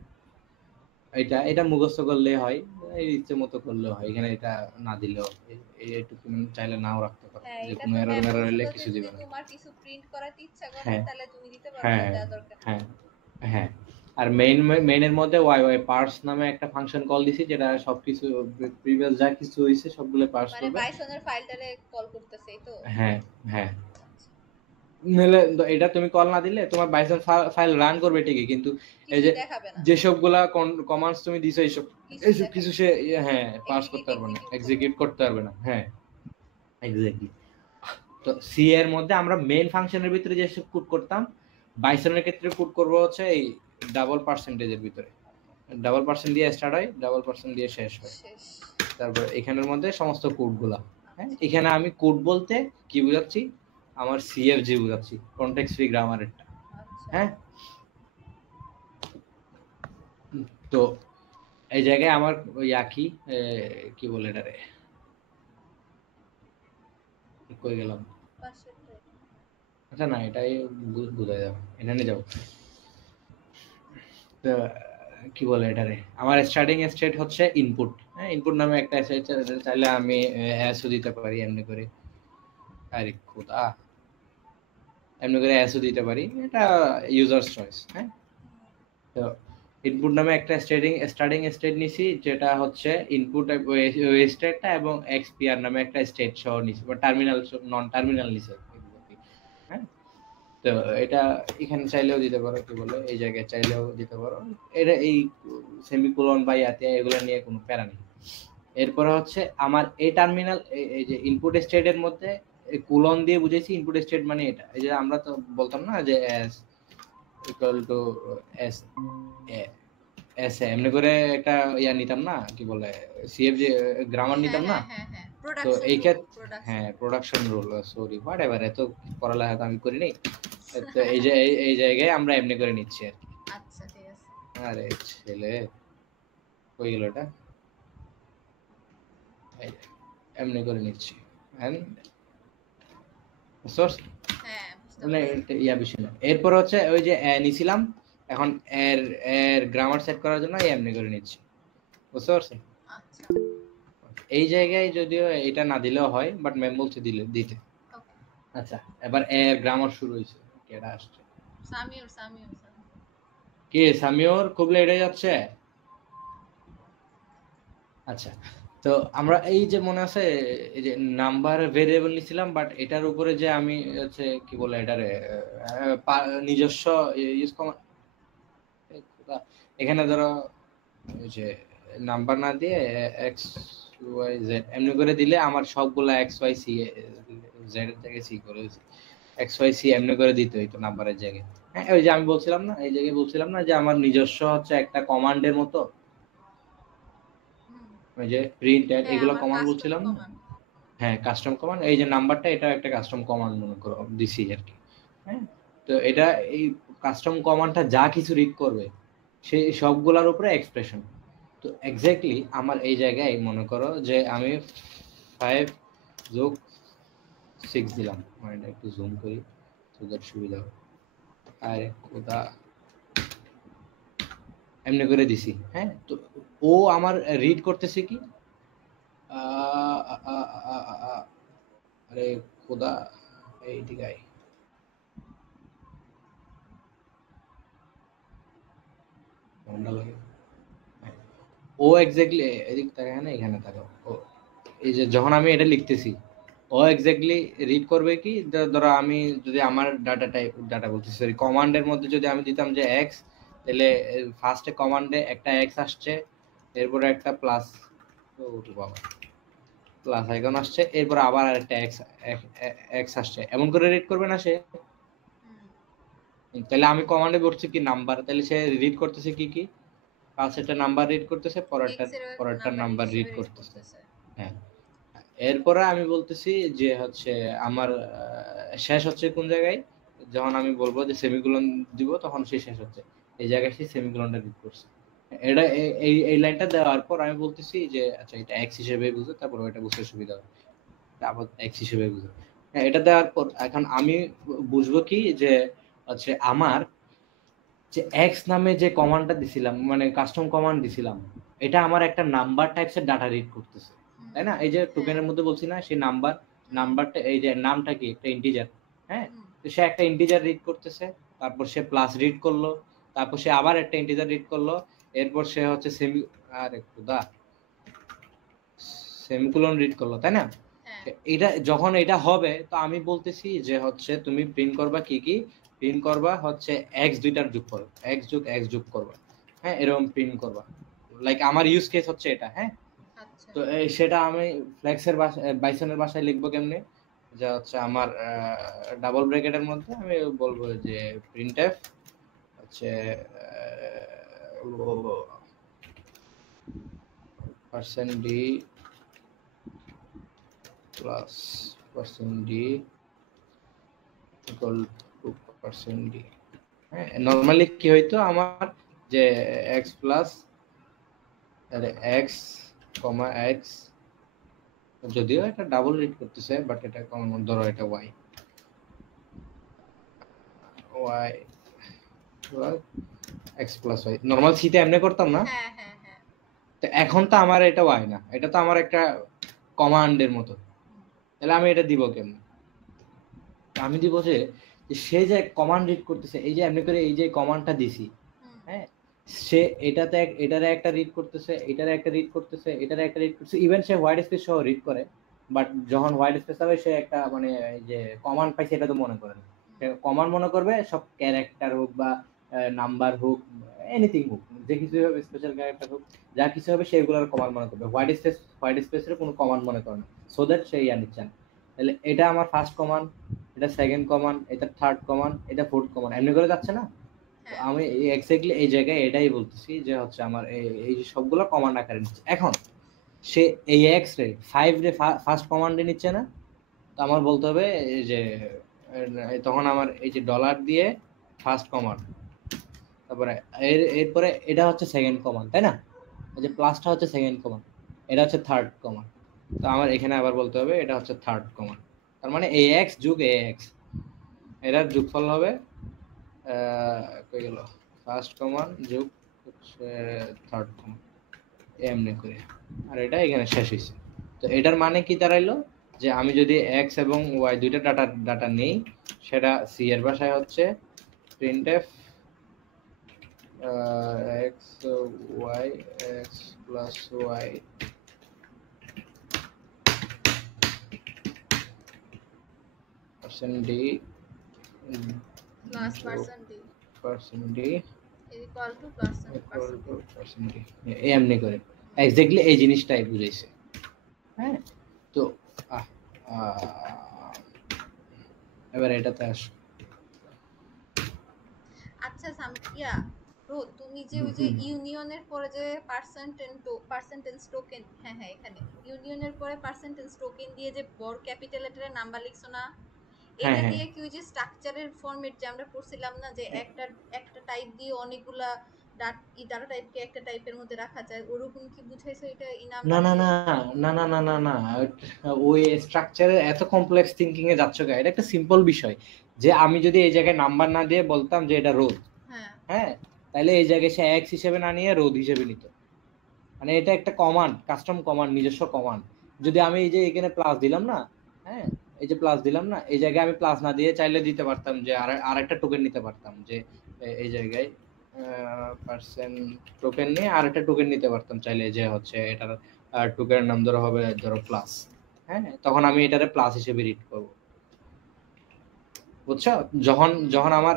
এটা মুখস্থ করলেই হয়, এই ইচ্ছে মতো করলেও হয়, এখানে এটা না দিলেও এইটুকু তুমি চাইলে নাও রাখতে পারো, হ্যাঁ যে এটা কোনো তো এরর ম্যাম মেরর বলছিল হলে যে কিছু যদি দিবে না। তোমার কিছু প্রিন্ট করাতে ইচ্ছা করে হ্যাঁ তাহলে তুমি দিতে পারো হ্যাঁ না দেওয়া দরকার নেই হ্যাঁ হ্যাঁ আর মেইনের মধ্যে ওয়াই ওয়াই পার্স নামে একটা ফাংশন কল দিছি, যেটা সবকিছু প্রিভিয়াস যা কিছু হয়েছে সবগুলো পার্স মানে করবে। বাইসনের ফাইলটারে কল করতেছে এই তো হ্যাঁ হ্যাঁ নাহলে এটা তুমি কল না দিলে তোমার বাইসন ফাইল রান করবে ঠিকই, কিন্তু এই যে কিছুই দেখাবে না যেসবগুলা কমান্ডস তুমি দিছো এইসব কিছুই এইসব দেখাবে কিছু না সে হ্যাঁ পাস করতে পারবে না, এক্সিকিউট করবে এক্সিকিউট না করতে পারবে না। হ্যাঁ এক্স্যাক্টলি। তো সি এর মধ্যে আমরা মেইন ফাংশনের ভিতরে যেসব কোড করতাম, বাইসনের ক্ষেত্রে কোড করব হচ্ছে এই ডাবল পার্সেন্টেজের ভিতরে, ডাবল পার্সেন্ট দিয়ে স্টার্ট হয়, ডাবল পার্সেন্ট দিয়ে শেষ হয়। শেষ তারপর এখানের মধ্যে সমস্ত কোডগুলা, হ্যাঁ আচ্ছা এখানে আমি কোড বলতে কি বুঝাচ্ছি, আমার সিএফজি বুঝাচ্ছি, কনটেক্সট ফ্রি গ্রামারেরটা। আচ্ছা হ্যাঁ তো এই জায়গায় আমার ওই আঁকি কি বলে এটারে কই গেলাম, পাশেরটাই আচ্ছা না এটাই বুঝাই যাবে, এখানে যাও। তো কি বলে এটারে আমার স্টার্টিং স্টেট হচ্ছে ইনপুট, হ্যাঁ ইনপুট নামে একটা স্টেট চাইলে আমি অ্যাসও দিতে পারি এমনি করে, আরে খোদা এমনি করে অ্যাসও দিতে পারি, এটা ইউজার্স চয়েস। হ্যাঁ তো ইনপুট নামে একটা স্টার্টিং স্টেট নিছি, যেটা হচ্ছে ইনপুট ওই স্টেটটা এবং এক্সপিআর নামে একটা স্টেট সহ নিছি, বা টার্মিনাল নন টার্মিনাল নিছি। হ্যাঁ তো এটা এখানে চাইলেও দিতে পারো, কি বলে এই জায়গায় চাইলেও দিতে পারো, এটা এই সেমিকোলন বা ইয়াতে এগুলো নিয়ে কোনো প্যারা নেই। এরপরে হচ্ছে আমার এই টার্মিনাল এই যে ইনপুট স্টেটের মধ্যে কুলন দিয়ে বুঝেছি ইনপুট স্টেট মানে এটা, এই যে আমরা তো বলতাম না যে S equal to S S এমনি করে একটা ইয়া নিতাম না, কি বলে সিএফ যে গ্রামার নিতাম না। তো প্রোডাকশন এই রুল, ক্ষেত্রে প্রোডাকশন হ্যাঁ production rule, sorry what ever, এত পড়ালেখা তো আমি করি নাই। তো এই যে এই জায়গায় আমরা এমনি করে নিচ্ছি আর কি। আচ্ছা ঠিক আছে। আরে ছেলে হয়ে গেল এটা, এই যে, এমনি করে নিচ্ছি এন্ড সোর্স হ্যাঁ বুঝতে মানে পারছি। এটা ইয়া বিষয় না। এরপর হচ্ছে ওই যে নিছিলাম, এখন এর এর গ্রামার সেট করার জন্য এমনি করে নিচ্ছি, বুঝতে পারছেন? আচ্ছা এই জায়গায় যদিও এটা না দিলেও হয়, বাট ম্যাম বলছে দিতে। ওকে। আচ্ছা এবার এর গ্রামার শুরু হয়েছে, কেডা আসছে? সামিউর। কে সামিওর? খুব লেট হয়ে যাচ্ছে। আচ্ছা তো আমরা এই যে মনে আছে এই যে নাম্বার ভেরিয়েবল নিছিলাম, বাট এটার উপরে যে আমি হচ্ছে কি বলে এটারে নিজস্ব ইউজ কমান্ড, এখানে ধরো ওই যে নাম্বার না দিয়ে এক্স ওয়াই জেড এমনি করে দিলে আমার সবগুলা এক্স ওয়াই সি জেড এর জায়গায় সি করে এক্স ওয়াই সি এমনি করে দিতে হইতো নাম্বারের জায়গায়। হ্যাঁ ওই যে আমি বলছিলাম না, এই জায়গায় বলছিলাম না যে আমার নিজস্ব হচ্ছে একটা কমান্ডের মতো, ওই যে প্রিন্ট এড হ্যাঁ এগুলো আমার কমান্ড কাস্টম বলছিলাম না। কমান্ড। হ্যাঁ কাস্টম কমান্ড, এই যে নাম্বারটা এটা একটা কাস্টম কমান্ড মনে করো দিছি আর কি। হ্যাঁ তো এটা এই কাস্টম কমান্ডটা যা কিছু রিড করবে সেই সবগুলোর উপরে এক্সপ্রেশন। তো এক্স্যাক্টলি আমার এই জায়গায় মনে করো যে আমি 5 যোগ 6 দিলাম, মানে এটা একটু জুম করি তো দ্যাট সুবিধা হবে। আরে খোদা এমনি করে দিছি। হ্যাঁ তো ও আমার রিড করতেছে কি আরে খোদা এইদিকে আয়, ঠান্ডা লাগে। ও এক্স্যাক্টলি এদিক তাকায় না, এখানে তাকাও। ও এই যে যখন আমি এটা লিখতেছি ও এক্স্যাক্টলি রিড করবে কি, ধরো আমি যদি আমার ডাটা বলতেছি সরি কমান্ডের মধ্যে যদি আমি দিতাম যে এক্স, তাহলে ফার্স্টে কমান্ডে একটা এক্স আসছে, এরপরে একটা প্লাস, ও বাবা প্লাস আইকন আসছে, এরপর আবার আরেকটা এক্স এক্স আসছে, এমন করে রিড করবে না সে। তাহলে আমি কমান্ডে বলছি কি নাম্বার, তাহলে সে রিড করতেছে কি কি ফার্স্ট একটা নাম্বার রিড করতেছে, এক্স এর পরেরটা নাম্বার নাম্বার হিসেবে রিড রিড করতেছে। করতেছে। হ্যাঁ এরপরে আমি বলতেছি যে হচ্ছে আমার শেষ হচ্ছে কোন জায়গায়, যখন আমি বলবো যে সেমিকোলন দিব তখন সে শেষ হচ্ছে, এই জায়গায় সে সেমিকোলনটা রিড করছে। এটা এই লাইনটা দেওয়ার পর আমি বলতেছি যে আচ্ছা এটা এক্স হিসেবে বুঝো, তারপর এটা বুঝতে সুবিধা হবে, তারপর এক্স হিসেবে বুঝো। হ্যাঁ এটা দেওয়ার পর এখন আমি বুঝবো কি যে হচ্ছে আমার যে এক্স নামে যে কমান্ডটা দিছিলাম মানে কাস্টম কমান্ড দিছিলাম, এটা আমার একটা নাম্বার টাইপসের ডাটা রিড করতেছে, তাই না? এই যে টোকেনের মধ্যে বলছি না সেই নাম্বারটা এই যে নামটা কি একটা ইন্টিজার। হ্যাঁ তো সে একটা ইন্টিজার রিড করতেছে, তারপর সে প্লাস রিড করলো, তারপর সে আবার একটা ইন্টিজার রিড করলো, এরপর সে হচ্ছে আরে খোদা সেমিকোলন রিড করলো, তাই না? এটা যখন এটা হবে তো আমি বলতেছি যে হচ্ছে তুমি প্রিন্ট করবা কি কি, প্রিন্ট করবা হচ্ছে এক্স দুইটার যোগ করো, এক্স যোগ এক্স যোগ করবা। হ্যাঁ এরকম প্রিন্ট করবা, লাইক আমার ইউজ কেস হচ্ছে এটা। হ্যাঁ তো সেটা আমি ফ্লেক্সের বাইসনের ভাষায় লিখবো কেমনে, যা হচ্ছে আমার ডাবল ব্র্যাকেটের মধ্যে আমি বলবো যে প্রিন্টএফ হচ্ছে %d plus %d equal to %d। হ্যাঁ নরমালি কি হইতো আমার যে x প্লাস x কমা x, যদিও এটা ডাবল রিড করতেছে বাট এটা কমন ধরো এটা y x plus y, normal সিতে এমনি করতাম না। তো এখন তো আমার এটা y না, এটা তো আমার একটা কমান্ডের মতো, তাহলে আমি এটা দিব কেমন? আমি দিব যে সে যে কমান্ড রিড করতেছে, এই যে এমনি করে এই যে কমান্ডটা দিছি, হ্যাঁ সে এটারে একটা রিড করতেছে, এটারে একটা রিড করতেছে, এটারে একটা রিড করতেছে, ইভেন সে হোয়াইট স্পেস সহ রিড করে, বাট যখন হোয়াইট স্পেস হবে সে একটা মানে এই যে কমান্ড পাইছে এটা তো মনে করে না, সে কমান্ড মনে করবে সব ক্যারেক্টার হোক বা নাম্বার হোক এনিথিং হোক, যে কিছু হবে স্পেশাল ক্যারেক্টার হোক, যা কিছু হবে সেগুলোর কমান্ড মনে করবে। হোয়াইট স্পেসের কোনো কমান্ড মনে করে না, সো দ্যাট সেই নিচ্ছে না। তাহলে এটা আমার ফার্স্ট কমান্ড, এটা সেকেন্ড কমান্ড, এটা থার্ড কমান্ড, এটা ফোর্থ কমান্ড, এমনি করে যাচ্ছে না? তো হ্যাঁ আমি এক্স্যাক্টলি এই জায়গায় এটাই বলতেছি যে হচ্ছে আমার এই যে সবগুলো কমান্ড আকারে নিচ্ছে। এখন সে এই এক্স রে 5 রে ফার্স্ট কমান্ডে নিচ্ছে না, তো আমার বলতে হবে এই যে তখন আমার এই যে ডলার দিয়ে ফার্স্ট কমান্ড, তারপরে এরপরে এটা হচ্ছে সেকেন্ড কমান্ড, তাই না? এই যে প্লাসটা হচ্ছে সেকেন্ড কমান্ড, এটা হচ্ছে থার্ড কমান্ড। তো আমার এখানে আবার বলতে হবে এটা হচ্ছে থার্ড কমান্ড। তার মানে ax যোগ ax এটার যোগফল হবে কই গেল, ফার্স্ট কমান্ড যোগ হচ্ছে থার্ড কমান্ড, এমনি করে। আর এটা এখানে শেষ হয়েছে। তো এটার মানে কি দাঁড়াইলো, যে আমি যদি x এবং y দুইটা ডাটা নেই, সেটা c এর ভাষায় হচ্ছে printf x y x plus y percent d plus percent D percent d equal to percent equal percent to percent d, এমনি করে এক্স্যাক্টলি এই জিনিসটাই বুঝাইছে। হ্যাঁ, তো আহ, আহ, এবার এটাতে আসো। আচ্ছা সামিয়া ব্রো, তুমি যে ওই যে ইউনিয়নের পরে যে পার্সেন্টেজ টোকেন, হ্যাঁ হ্যাঁ এখানে ইউনিয়নের পরে পার্সেন্টেজ টোকেন দিয়ে যে বড় ক্যাপিটাল লেটারে নাম্বার লিখছো না, হ্যাঁ এটা হ্যাঁ দিয়ে কি ওই যে স্ট্রাকচারের ফরম্যাট যে আমরা পড়ছিলাম না, যে একটা একটা টাইপ দিয়ে অনেকগুলা ডাটা টাইপকে একটা টাইপের মধ্যে রাখা যায়, ওরকম কি বুঝাইছো এটা এই না নাম্বার না দিয়ে? না না না না না না ওই স্ট্রাকচারে এত কমপ্লেক্স থিঙ্কিং এ যাচ্ছ কেন? এটা একটা সিম্পল বিষয়, যে আমি যদি এই জায়গায় নাম্বার না দিয়ে বলতাম যে এটা রোদ, হ্যাঁ হ্যাঁ, তাহলে এই জায়গায় সে এক্স হিসেবে না নিয়ে রোদ হিসেবে নিত। মানে এটা একটা কমান্ড, কাস্টম কমান্ড, নিজস্ব কমান্ড। যদি আমি এই যে এখানে প্লাস দিলাম না, হ্যাঁ, এই যে প্লাস দিলাম না, এই জায়গায় আমি প্লাস না দিয়ে চাইলে দিতে পারতাম যে আরেকটা টোকেন নিতে পারতাম, যে এই জায়গায় পার্সেন্ট টোকেন নিয়ে আরেকটা টোকেন নিতে পারতাম চাইলে, যে হচ্ছে এটার টোকেনের নাম ধরো হবে ধরো প্লাস। হ্যাঁ, তখন আমি এটারে প্লাস হিসেবে রিড করব, বুঝছো? যখন যখন আমার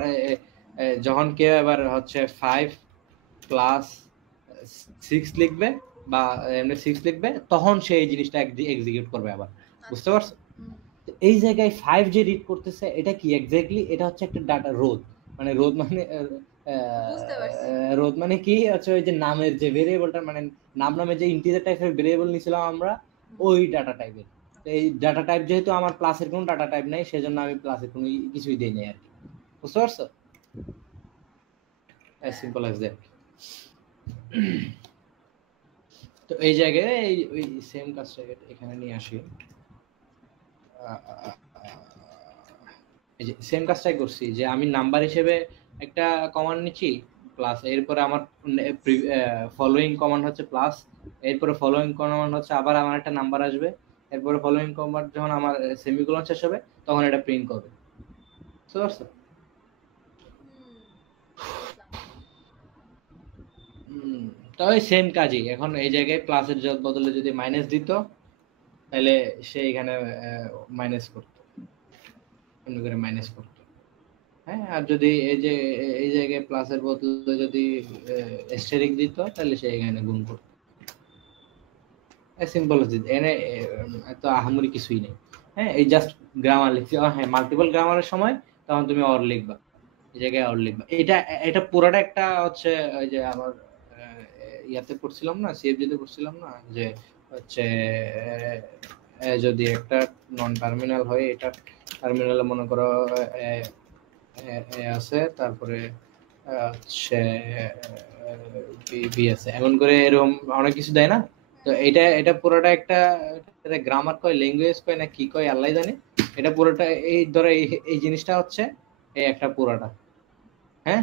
যখন কেউ এবার হচ্ছে 5 প্লাস 6 লিখবে বা এমনি 6 লিখবে, তখন সে এই জিনিসটা এক্সিকিউট করবে আবার, বুঝতে আচ্ছা পারছো? তো এই জায়গায় 5 যে রিড করতেছে এটা কি এক্স্যাক্টলি, এটা হচ্ছে একটা ডাটা রোদ। মানে রোদ মানে বুঝতে পারছি। রোদ মানে কি হচ্ছে ওই যে নামের যে ভেরিয়েবলটা, মানে নাম নামে যে ইন্টিজার টাইপের ভেরিয়েবল নিছিলাম আমরা, ওই ডাটা টাইপের। তো এই ডাটা টাইপ যেহেতু আমার প্লাসের কোনো ডাটা টাইপ নাই, সেজন্য আমি প্লাসের কোনো কিছুই দেই নাই আর কি, বুঝতে পারছো? As simple as that. তো এই জায়গায় ওই সেম কাজটা এখানে নিয়ে আসি। এই যে সেম কাজটাই করছি, যে আমি নাম্বার হিসেবে একটা কমান্ড নিচ্ছি প্লাস, এরপরে আমার ফলোইং কমান্ড হচ্ছে প্লাস, এরপরে ফলোইং কমান্ড হচ্ছে আবার আমার একটা নাম্বার আসবে, এরপরে ফলোইং কমান্ড যখন আমার সেমিকোলন শেষ হবে তখন এটা প্রিন্ট করবে, বুঝতে পারছো? তবে সেম কাজই। এখন এই জায়গায় প্লাসের বদলে যদি মাইনাস দিত, তাহলে সে এখানে মাইনাস করতো, অন্য করে মাইনাস করতো। হ্যাঁ, আর যদি এই যে এই জায়গায় প্লাসের বদলে যদি অ্যাস্টেরিস্ক দিত, তাহলে সে এখানে গুণ করতো। সিম্পল এনে এত আহামরি কিছুই নেই। হ্যাঁ, এই জাস্ট গ্রামার লিখছি। হ্যাঁ, মাল্টিপল গ্রামারের সময় তখন তুমি অর লিখবা, এই জায়গায় অর লিখবা। এটা এটা পুরোটা একটা হচ্ছে ওই যে আমার ইয়াতে পড়ছিলাম না, সিএফজিতে পড়ছিলাম না, যে হচ্ছে যদি একটা নন টার্মিনাল হয়, এটা টার্মিনালে মনে করো আছে, তারপরে হচ্ছে বি আছে, এমন করে এরকম অনেক কিছু দেয় না? তো এটা এটা পুরোটা একটা গ্রামার কয়, ল্যাঙ্গুয়েজ কয়, না কি কয় আল্লাহ জানে। এটা পুরোটা এই ধরো এই জিনিসটা হচ্ছে এই একটা পুরোটা, হ্যাঁ,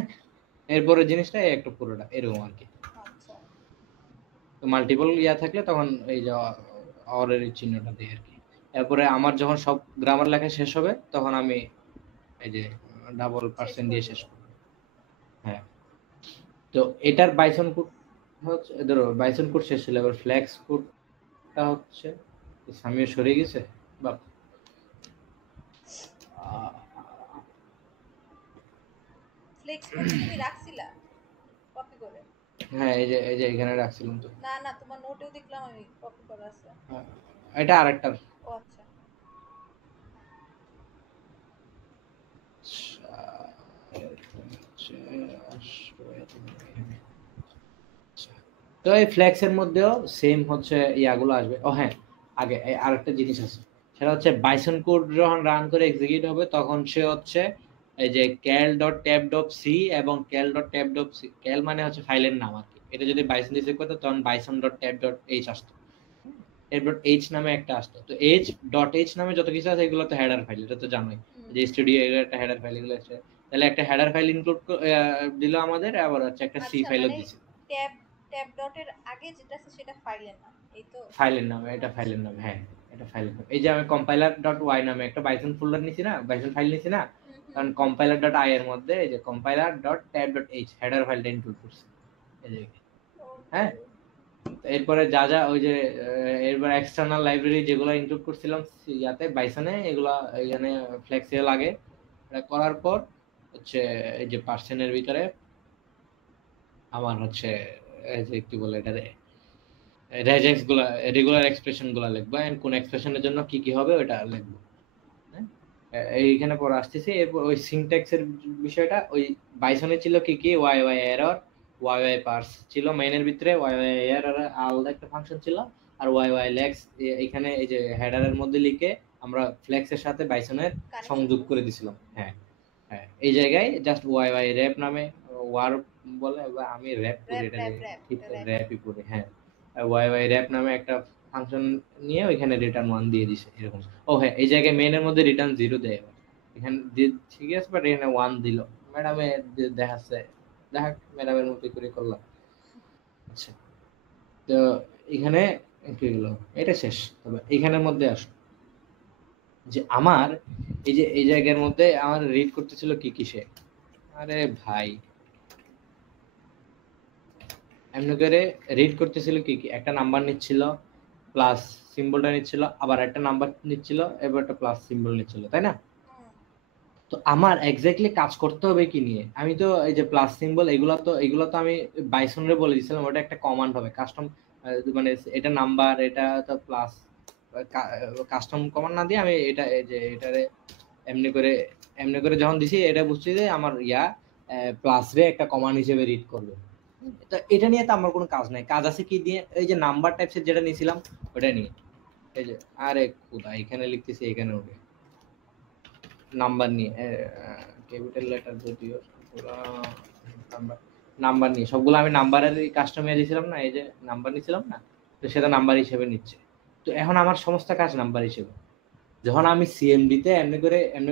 এরপরে জিনিসটা এই একটা পুরোটা, এরকম আর কি। তো মাল্টিপল ইয়া থাকলে তখন এই যে অরের চিহ্নটা দিই আর কি। এরপরে আমার যখন সব গ্রামার লেখা শেষ হবে, তখন আমি এই যে ডাবল পার্সেন্ট দিয়ে শেষ করব। হ্যাঁ, তো এটার বাইসন কোড হচ্ছে, ধরো বাইসন কোড শেষ হলো, এবার ফ্লেক্স কোডটা হচ্ছে সামিও সরে গেছে বাপ। ফ্লেক্স কোড কি তুমি রাখছিলা? কপি করে? হ্যাঁ এই যে এখানে রাখছিলাম তো। না না, তোমার নোটেও দেখলাম আমি কপি করা আছে। হ্যাঁ, এটা আরেকটা। ও আচ্ছা। তো এই ফ্লেক্সের মধ্যেও সেম হচ্ছে ইয়াগুলো আসবে। ও হ্যাঁ, আগে আরেকটা জিনিস আছে, সেটা হচ্ছে বাইসন কোড যখন রান করে এক্সিকিউট হবে তখন সে হচ্ছে এই যে cal.tab.c এবং cal.tab.c, cal মানে হচ্ছে ফাইলের নাম আর কি। এটা যদি বাইসন রিসিভ করতো তখন bison.tab.h আসতো, tab.h নামে একটা আসতো। তো h.h নামে যত কিছু আছে এগুলো তো হেডার ফাইল, এটা তো জানোই যে স্টুডিও এর একটা হেডার ফাইল, এগুলো আছে। তাহলে একটা হেডার ফাইল ইনক্লুড দিল আমাদের, আবার হচ্ছে একটা সি আচ্ছা, ফাইলও মানে দিছে। ট্যাব ট্যাব ডটের আগে যেটা আছে সেটা ফাইলের নাম, এই তো? ফাইলের নাম, এটা আচ্ছা। ফাইলের নাম, হ্যাঁ এটা ফাইলের নাম। এই যে আমি কম্পাইলার ডট ওয়াই নামে একটা বাইথন ফোল্ডার নিছি না, বাইথন ফাইল নিছি না, হুম হুম কারণ হুম। কম্পাইলার ডট আই এর মধ্যে এই যে compiler dot tab dot H header ফাইলটা ইনক্লুড করছি এই যে। ওকে। হ্যাঁ, তো এরপরে যা যা ওই যে এরপর এক্সটার্নাল লাইব্রেরি যেগুলো ইনক্লুড করছিলাম ইয়াতে বাইসনে, এগুলা এখানে ফ্লেক্সিবল লাগে। এটা করার পর হচ্ছে এই যে পার্সেন্টের ভিতরে আমার হচ্ছে এই যে কি বলে এটা, রেজেক্স গুলা, রেগুলার এক্সপ্রেশন গুলা লিখবো, এন্ড কোন এক্সপ্রেশনের জন্য কি কি হবে ওটা লিখবো। হ্যাঁ, এইখানে পরে আসতেছি। এরপর ওই সিনট্যাক্স এর বিষয়টা, ওই বাইসনে ছিল কি কি, Y Y error, Y Y parse ছিল মেইনের ভিতরে, ওয়াই ওয়াই এরর আলাদা একটা ফাংশন ছিল, আর ওয়াই ওয়াই লেক্স এখানে এই যে হেডারের মধ্যে লিখে আমরা ফ্লেক্স এর সাথে বাইসনের কানেকশন সংযোগ করে করছি। দিছিলাম। হ্যাঁ হ্যাঁ, এই জায়গায় জাস্ট ওয়াই ওয়াই র্যাপ নামে ওয়ার বলে, বা আমি র্যাপ করি, র‍্যাপ এটাকে র‍্যাপ র‍্যাপ, ঠিক এটা র‍্যাপই। র্যাপই করি। হ্যাঁ, ওয়াই ওয়াই র্যাপ নামে একটা ফাংশন নিয়ে ওইখানে রিটার্ন 1 দিয়ে দিছে এরকম। ও হ্যাঁ, এই জায়গায় মেইনের মধ্যে রিটার্ন 0 দেয়, এখানে ঠিক আছে, বাট এখানে 1 দিল। ম্যাডামে দেখাচ্ছে, দেখাক ম্যাডামের মতো করে করলাম। আচ্ছা, তো এখানে কি হলো, এটা শেষ। তবে এখানের মধ্যে আসো, যে আমার এই যে এই জায়গার মধ্যে আমার রিড করতেছিল কি কিসে। আরে ভাই, এমনি করে রিড করতেছিল কি কি, একটা নাম্বার নিচ্ছিল, প্লাস সিম্বলটা নিচ্ছিল, আবার একটা নাম্বার নিচ্ছিল, এবার একটা প্লাস সিম্বল নিচ্ছিল, তাই না? হুম। তো আমার এক্স্যাক্টলি কাজ করতে হবে কি নিয়ে, আমি তো এই যে প্লাস সিম্বল এগুলো তো আমি বাইসনরে বলে দিয়েছিলাম ওটা একটা কমান্ড হবে, কাস্টম মানে এটা নাম্বার, এটা তো প্লাস, কাস্টম কমান্ড না দিয়ে আমি এটা এই যে এটারে এমনি করে যখন দিছি, এটা বুঝছি যে আমার প্লাস রে একটা কমান্ড হিসেবে রিড করবে। তো এটা নিয়ে তো আমার কোনো কাজ নাই, কাজ আছে কি দিয়ে, এই যে নাম্বার টাইপসের যেটা নিয়েছিলাম ওটা নিয়ে। এই যে আরে খুদা, এখানে লিখতেছি এখানে ওকে নাম্বার নিয়ে, ক্যাপিটাল লেটার যদিও নাম্বার, নাম্বার নিয়ে সবগুলো আমি নাম্বারের কাস্টমাইজ দিয়েছিলাম না, এই যে নাম্বার নিয়েছিলাম না, তো সেটা নাম্বার হিসেবে নিচ্ছে। তো এখন আমার সমস্ত কাজ নাম্বার হিসেবে। যখন আমি সিএমডি তে এমনি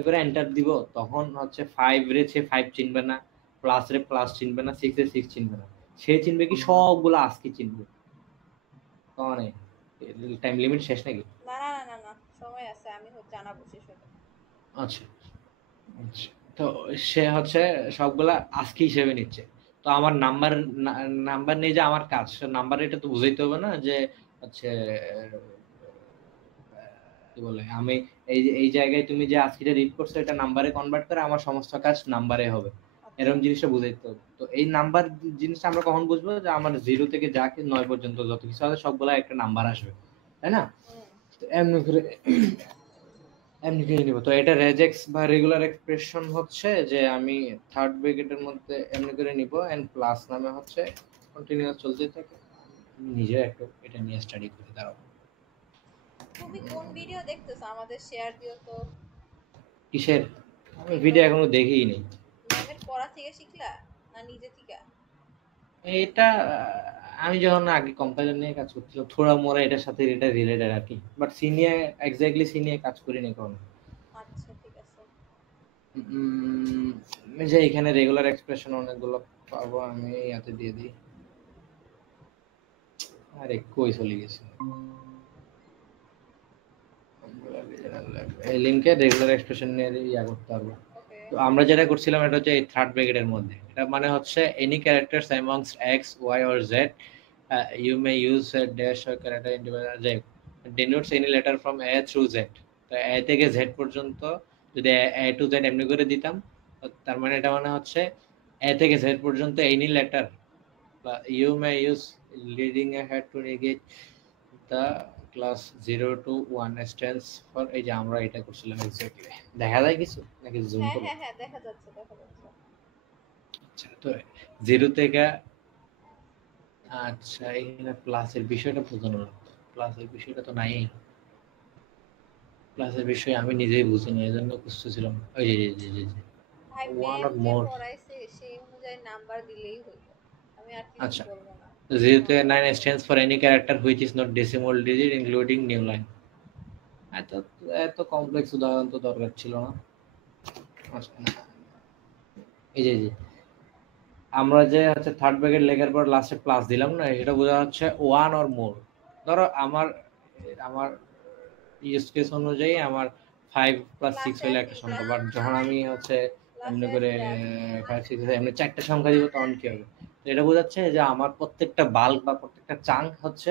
করে এন্টার দিব, তখন হচ্ছে 5 রে সে 5 চিনবে না, প্লাস রে প্লাস চিনবে না, 6 রে 6 চিনবে না, সে চিনবে কি সবগুলো আজকে চিনবে। মানে টাইম লিমিট শেষ নাকি? না না না না না, সময় আছে, আমি জানাবো শেষ হলে। আচ্ছা আচ্ছা, তো সে হচ্ছে সবগুলা আজকে হিসেবে নিচ্ছে। তো আমার নাম্বার নিয়ে যে আমার কাজ, নাম্বার এটা তো বুঝাইতে হবে না যে হচ্ছে কি বলে, আমি এই জায়গায় তুমি যে আজকে রিড করছো এটা নাম্বারে কনভার্ট করে আমার সমস্ত কাজ নাম্বারে হবে, আচ্ছা। এরকম জিনিসটা বুঝাইতে হবে। তো এই নাম্বার জিনিসটা আমরা কখন বুঝবো, যে আমার 0 থেকে যা 9 পর্যন্ত যত কিছু আছে সবগুলা একটা নাম্বার আসবে, তাই না? হুম। তো এমনি করে নিব। তো এটা রেজেক্স বা রেগুলার এক্সপ্রেশন হচ্ছে যে আমি থার্ড ব্র্যাকেটের মধ্যে এমনি করে নিব, এন্ড প্লাস নামে হচ্ছে কন্টিনিউয়াস চলতে থাকে। আমি নিজে একটু এটা নিয়ে স্টাডি করে দাঁড়াবো। তুমি কোন ভিডিও দেখতেছো? আমাদের শেয়ার দিও তো। কিসের? আমি এগুলো ভিডিও এখনো দেখিই নি। ম্যামের পড়া থেকে শিখলা না নিজে থেকে? এটা আমি যখন আগে কম্পাইলার নিয়ে কাজ করছিলাম, থোড়া মোড়া এটার সাথে এটা রিলেটেড আর কি, বাট সি নিয়ে এক্স্যাক্টলি সি নিয়ে কাজ করিনি কখনো। আচ্ছা ঠিক আছে। এই যে এখানে রেগুলার এক্সপ্রেশন অনেকগুলো পাবো, আমি ইয়াতে দিয়ে দিই। আরে কই চলে গেছে, এই লিংকে রেগুলার এক্সপ্রেশন নিয়ে ইয়া করতে পারবো। ওকে। তো আমরা যেটা করছিলাম এটা হচ্ছে এই থার্ড ব্র্যাকেটের মধ্যে, এটা মানে হচ্ছে any characters amongst X Y or Z you may use dash or character individual Z denotes any letter from A through Z. তো এ থেকে জেড পর্যন্ত যদি এ টু জেড এমনি করে দিতাম, তার মানে এটা মানে হচ্ছে এ থেকে জেড পর্যন্ত any letter You may use leading ahead to negate the class 0 to 1 stance for এই যে আমরা এটা করছিলাম এক্স্যাক্টলি দেখা যায় কিছু নাকি জুম হ্যাঁ করব হ্যাঁ হ্যাঁ দেখা যাচ্ছে দেখা যাচ্ছে। আচ্ছা তো 0 থেকে আচ্ছা এখানে প্লাসের বিষয়টা বোঝানো লাগতো প্লাসের বিষয়টা তো নাই প্লাসের বিষয় আমি নিজেই বুঝিনি এজন্য খুঁজতেছিলাম ওই যে ভাই ওয়ান ম্যাম অর যে মোর পড়াইছে সেই অনুযায়ী নাম্বার দিলেই হইল, আমি আর কিছু আচ্ছা বলবো না। 0 থেকে 9 stands for any character which is not decimal digit including new line এত এত কমপ্লেক্স উদাহরণ তো দরকার ছিল না আচ্ছা, এই যে আমরা যে হচ্ছে থার্ড ব্র্যাকেট লেখার পর লাস্টে প্লাস দিলাম না সেটা বোঝা হচ্ছে ওয়ান অর মোর ধরো আমার আমার ইউজ কেস অনুযায়ী আমার 5 প্লাস 6 হলে একটা সংখ্যা বাট যখন আমি হচ্ছে এমনি করে 5 6 এমনি চারটা সংখ্যা দিব তখন কি হবে তো এটা বোঝাচ্ছে যে আমার প্রত্যেকটা বাল্ক বা প্রত্যেকটা চাঙ্ক হচ্ছে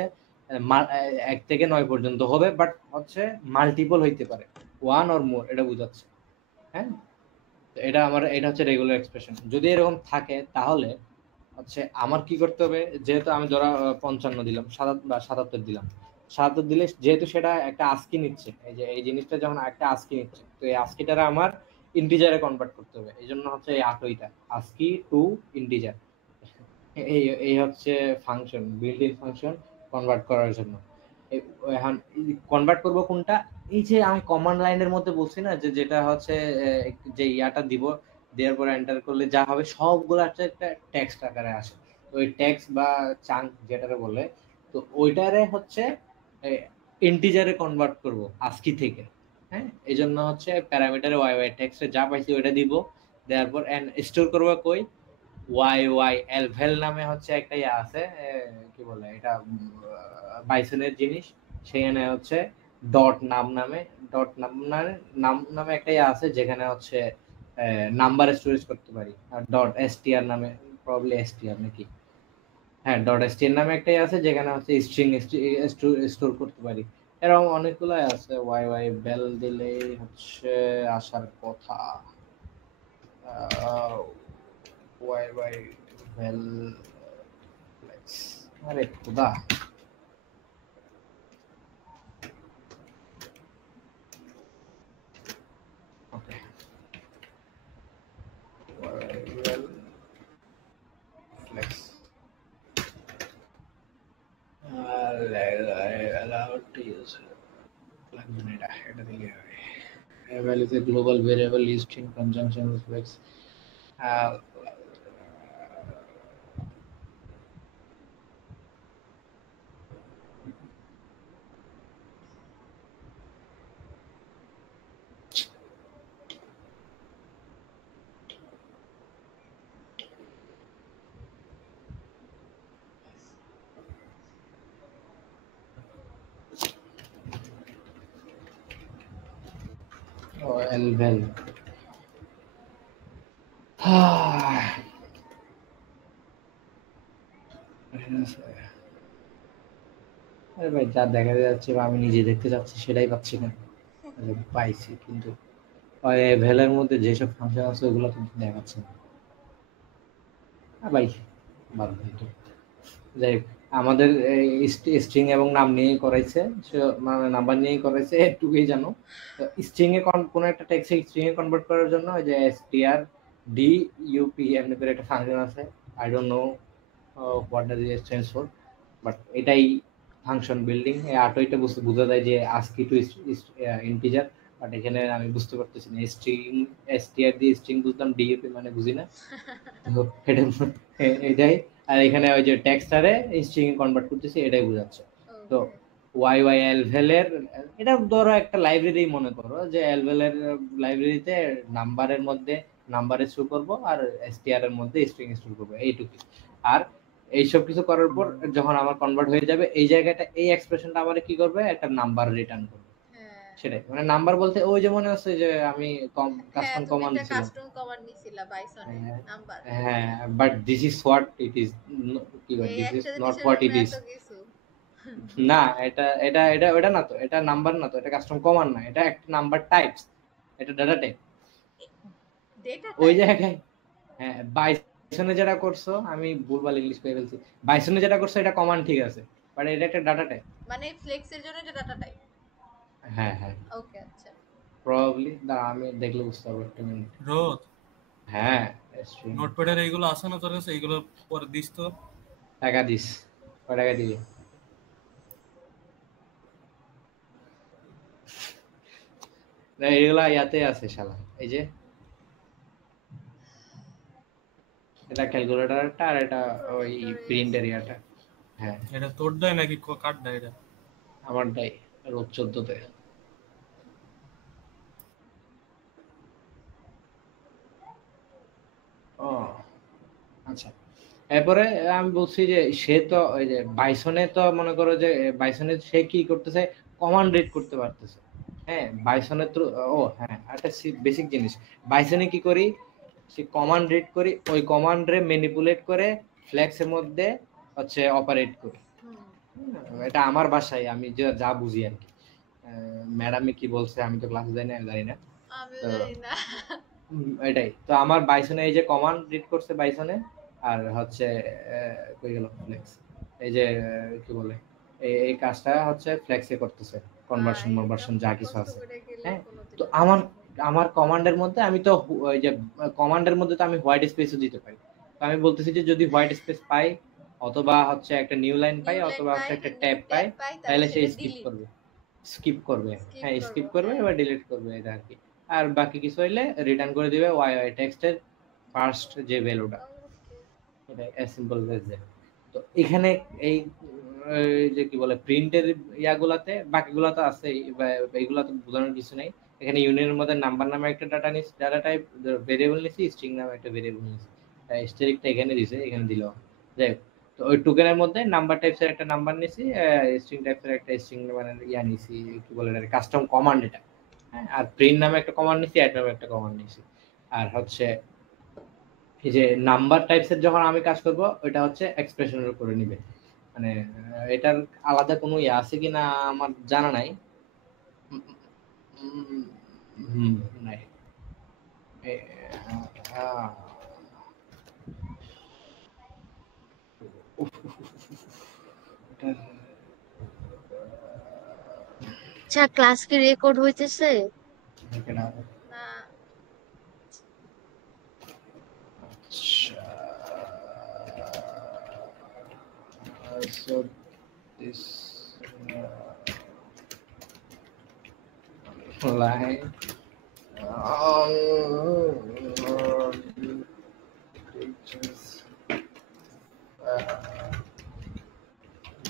1 থেকে 9 পর্যন্ত হবে বাট হচ্ছে মাল্টিপল হইতে পারে ওয়ান অর মোর এটা বোঝাচ্ছে হ্যাঁ এটা হচ্ছে রেগুলার এক্সপ্রেশন যদি এরকম থাকে তাহলে হচ্ছে আমার কি করতে হবে যেহেতু আমি ধরা 55 দিলাম 77 দিলাম 77 দিলে যেহেতু সেটা একটা আস্কি নিচ্ছে এই যে এই জিনিসটা যখন একটা আস্কি নিচ্ছে তো এই আস্কিটারে আমার ইন্টিজারে কনভার্ট করতে হবে এই জন্য হচ্ছে এই 8টা আস্কি টু ইন্টিজার এই হচ্ছে function built in function convert করার জন্য এখন কনভার্ট করব কোনটা এই যে আমি কমান্ড লাইনের মধ্যে বলছি না যে যেটা হচ্ছে যে ইয়াটা দিব দেওয়ার পর এন্টার করলে যা হবে সবগুলো একটা টেক্সট আকারে আসে তো ওই টেক্সট বা চাঙ্ক যেটারে বলে তো ওইটারে হচ্ছে ইন্টিজারে কনভার্ট করব আস্কি থেকে হ্যাঁ এই জন্য হচ্ছে প্যারামিটারে ওয়াই ওয়াই টেক্সটে যা পাইছি ওইটা দিব দেওয়ার পর এন্ড স্টোর করবো কই ওয়াই ওয়াই এলভেল নামে হচ্ছে একটা ইয়া আছে কি বলে এটা বাইসনের জিনিস সেখানে হচ্ছে নাম নামে একটা ইয়া আছে যেখানে হচ্ছে নাম্বার স্টোরেজ করতে পারি আর ডট এসটিআর নামে প্রবাবলি এসটিআর নাকি হ্যাঁ ডট এসটিআর নামে একটাই আছে যেখানে হচ্ছে স্ট্রিং স্টোর করতে পারি এরকম অনেকগুলো আছে ওয়াই ওয়াই বেল দিলেই হচ্ছে আসার কথা ওয়াই ওয়াই বেল আরে খুদা ওকে well flex allowed to use plugin এটা দিলে হবে val is a global variable used in conjunction with flex lval আরে ভাই যা দেখা যাচ্ছে বা আমি নিজে দেখতে যাচ্ছি সেটাই পাচ্ছি না পাইছি কিন্তু ভ্যালের মধ্যে যেসব ফাংশন আছে ওগুলো কিন্তু দেখাচ্ছে না ভাই বাদ দিন যাই হোক, আমাদের স্ট্রিং এবং নাম নিয়েই করাইছে মানে নাম্বার নিয়েই করাইছে একটুকুই জানো স্ট্রিং এ কোনো একটা টেক্সট স্ট্রিং এ কনভার্ট করার জন্য ওই যে str d up এমনি করে একটা ফাংশন আছে I don't know what does it stands for but এটাই ফাংশন বিল্ডিং এই আটোইটা বোঝা যায় যে আস্কি টু ইন্টিজার বাট এখানে আমি বুঝতে পারতেছি না স্ট্রিং str দিয়ে স্ট্রিং বুঝলাম dup মানে বুঝি না তো এটা এটাই আর এখানে ওই যে টেক্সটারে স্ট্রিং এ কনভার্ট করতেছি এটাই বোঝাচ্ছে তো ওয়াই ওয়াই এলভেল এর এটা ধরো একটা লাইব্রেরি মনে করো যে এলভেল এর লাইব্রেরিতে নাম্বারের মধ্যে নাম্বারে স্টোর করব আর এসটিআর এর মধ্যে স্ট্রিং স্টোর করব এইটুকু আর এইসব কিছু করার পর যখন আমার কনভার্ট হয়ে যাবে এই জায়গাটা এই এক্সপ্রেশনটা আমারে কি করবে একটা নাম্বার রিটার্ন করবে সেটাই মানে নাম্বার বলতে ওই যে মনে হচ্ছে যে আমি কাস্টম কমান্ড নিছিলাম নাম্বার হ্যাঁ but this is what it is কি বলে this is not what it is না এটা এটা এটা ওটা না তো এটা নাম্বার না তো এটা কাস্টম কমান্ড না এটা একটা নাম্বার টাইপস এটা ডাটা টাইপ ওই জায়গায় হ্যাঁ বাইসনে যেটা করছো আমি ভুলভাল ইংলিশ পেয়ে ফেলছি। বাইসনে যেটা করছো এটা কমান্ড ঠিক আছে, বাট এটা একটা ডাটা টাইপ। মানে ফ্লেক্সের জন্য এটা ডাটা টাইপ। হ্যাঁ হ্যাঁ ওকে আচ্ছা। প্রবাবলি, দাঁড়া আমি দেখলে বুঝতে পারবো একটা মিনিট। রোদ হ্যাঁ string। নোটপ্যাডের এইগুলো আছে না তোর কাছে? এইগুলো পরে দিস তো। টাকা দিস, কয় টাকা দিবি? না এগুলা ইয়াতে আছে শালা, এই যে এটা ক্যালকুলেটরটা আর এটা ওই প্রিন্টার ইয়াটা। হ্যাঁ এটা তোর দেয় নাকি কার দেয় এটা? আমারটাই, রোজ 14-তে। ও আচ্ছা, এরপরে আমি বলছি যে সে তো ওই যে বাইসনে তো মনে করো যে বাইসনে সে কি করতেছে, কমান্ড রিড করতে পারতেছে। হ্যাঁ বাইসনের থ্রু, ও হ্যাঁ একটা বেসিক জিনিস, বাইসনে কি করি, সে কমান্ড রিড করি, ওই কমান্ডে ম্যানিপুলেট করে ফ্ল্যাক্সের মধ্যে হচ্ছে অপারেট করি। এটা আমার ভাষায় আমি যা বুঝি আর কি। ম্যাডামে কি বলছে আমি তো ক্লাসে যাই না, আমি জানি না। আমি তো জানি না। এটাই তো আমার বাইসনে এই যে কমান্ড রিড করছে বাইসনে, আর হচ্ছে কই গেল ফ্লেক্স, এই যে কি বলে এই কাজটা হচ্ছে ফ্লেক্সে করতেছে, কনভার্সন ভাই কনভার্সন এত যা কিছু মুখস্থ আছে। করে গেলে হ্যাঁ কোনোদিন তো হবে না। আমার কমান্ডের মধ্যে আমি তো ওই যে কমান্ডের মধ্যে তো আমি হোয়াইট স্পেসও দিতে পারি। তো আমি বলতেছি যে যদি হোয়াইট স্পেস পাই, অথবা হচ্ছে একটা নিউ লাইন পাই, নিউ লাইন অথবা পাই, হচ্ছে একটা নিউ ট্যাব পাই, ট্যাব পাই, তাহলে তাহলে সে সেটা স্কিপ ডিলিট করবে, স্কিপ করবে। স্কিপ হ্যাঁ করব। স্কিপ করবে হ্যাঁ এবার ডিলিট করবে, এটা আর কি। আর বাকি কিছু হইলে রিটার্ন করে দিবে ওয়াই ওয়াই টেক্সটের ফার্স্ট যে ভ্যালুটা। ওকে। এটা অ্যাজ সিম্পল অ্যাজ দ্যাট। তো এখানে এই যে কি বলে প্রিন্টের ইয়াগুলাতে বাকিগুলা তো আছে, এইগুলা তো বোঝানোর কিছু নাই। এখানে ইউনিয়নের মধ্যে নাম্বার নামে একটা ডাটা নিছি, ডাটা টাইপ ভেরিয়েবল নিছি, স্ট্রিং নামে একটা ভেরিয়েবল নিছি। স্ট্রিংটা এখানে দিছে, এখানে দিল। যাই হোক, তো ওই টোকেনের মধ্যে নাম্বার টাইপসের একটা নাম্বার নিছি, স্ট্রিং টাইপসের একটা স্ট্রিং মানে ইয়া নিছি, কি বলে এটা কাস্টম কমান্ড এটা। হ্যাঁ আর প্রিন্ট নামে একটা কমান্ড নিছি, অ্যাড নামে একটা কমান্ড নিছি। আর হচ্ছে এই যে নাম্বার টাইপসের যখন আমি কাজ করব, ওটা হচ্ছে এক্সপ্রেশনের উপরে নিবে। মানে এটার আলাদা কোনো ইয়ে আছে কিনা আমার জানা নাই। উম, উম, হুম নাই। এ, আহ, উফ, এটার আচ্ছা, ক্লাস কি রেকর্ড হইতেছে? এটা না আচ্ছা, so this line teachers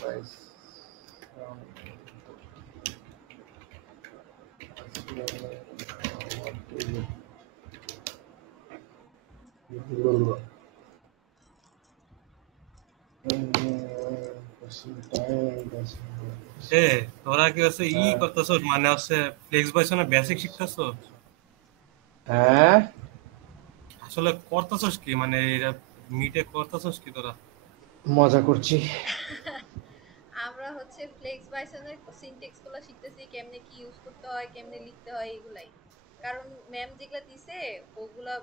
by এ তোরা কি হচ্ছে করতেছস, মানে হচ্ছে ফ্লেক্স বাইসনে বেসিক শিখতেছস? হ্যাঁ আসলে করতেছস কি, মানে এটা মিটে করতেছস কি তোরা? মজা করছি। আমরা হচ্ছে ফ্লেক্স বাইসনের সিনট্যাক্স গুলো শিখতেছি, কেমনে কি ইউজ করতে হয়, কেমনে লিখতে হয় এগুলাই। কারণ ম্যাম যেগুলা দিছে ওগুলা,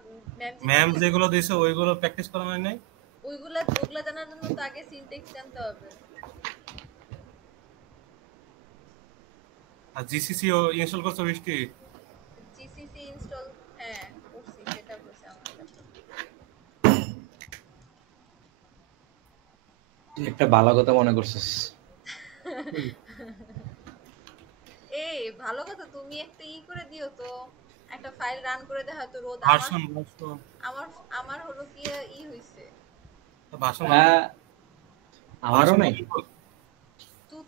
ম্যাম যেগুলা ম্যাম দিছে যেগুলো দিছে ওইগুলো প্র্যাকটিস করা হয় নাই? ওগুলা জানার জন্য তো আগে সিনট্যাক্স জানতে হবে। আর জিসিসি ইনস্টল করছো বৃষ্টি? জিসিসি ইনস্টল, হ্যাঁ করছি, সেটা করছি আমার ল্যাপটপে। তুই একটা ভালো কথা মনে করছিস। এই ভালো কথা, তুমি একটা করে দিও তো, একটা ফাইল রান করে দেখা তো রোদ। আমার ভার্সন আমার আমার হলো কি হইছে। ভার্সন হ্যাঁ আমারও নাই।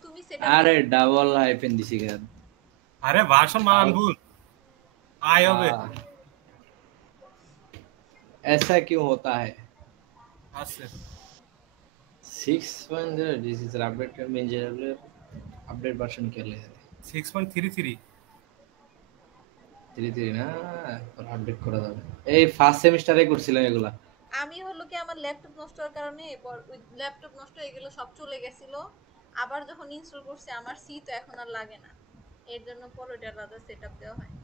তুমি সেটআপ अरे দিছো? डबल हाइफन दिसी गया। আরে ভার্সন বানান ভুল, আই হবে। ऐसा क्यों होता है? আছে 6.0 this is update major update version के लिए 6.33। 3 না পর আপডেট করা যাবে। এই ফার্স্ট সেমিস্টারে করছিলাম এগুলা। আমি হলো কি আমার ল্যাপটপ নষ্ট হওয়ার কারণে ল্যাপটপ নষ্ট হয়ে গেল, সব চলে গেছিল। আবার যখন ইনস্টল করছি আমার সি তো এখন আর লাগে না, এর জন্য পরে ওটা আলাদা সেটআপ দেওয়া হয়নি।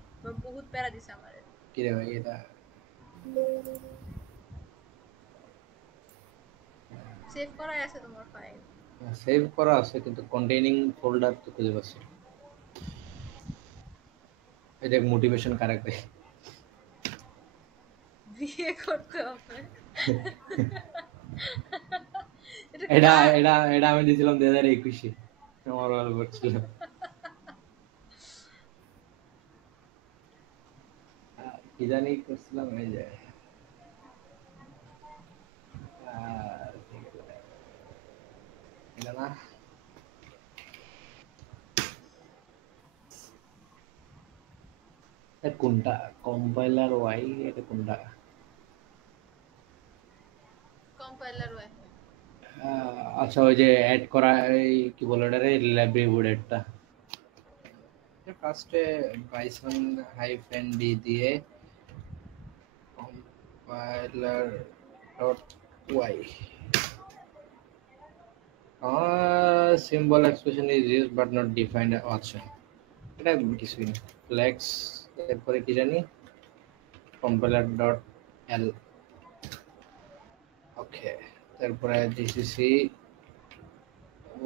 বহুত প্যারা দিছে আমারে। কি রে ভাই এটা সেভ করাই আছে তোমার ফাইল। সেভ করা আছে কিন্তু কন্টেইনিং ফোল্ডার তো খুঁজে পাচ্ছি না। এই দেখ মোটিভেশন কারেক্ট। বিয়ে করতে হবে। এটা এটা কার? এটা এটা আমি দিয়েছিলাম 2021-এ, আমার ভালো করছিল। কি জানি করছিলাম এই যে এটা না, এটা কোনটা কম্পাইলার ওয়াই, এটা কোনটা? Compiler Y. আচ্ছা ওই যে অ্যাড করা এই কি বলে এটা রে, লাইব্রেরি বোর্ডেরটা ফার্স্টে পাইথন হাইফেন ডি দিয়ে compiler dot Y symbol expression is use but not defined. আচ্ছা এটা কিছুই না, ফ্লেক্স এরপরে কি জানি কম্পাইলার ডট এল। ওকে তারপরে জিসিসি ও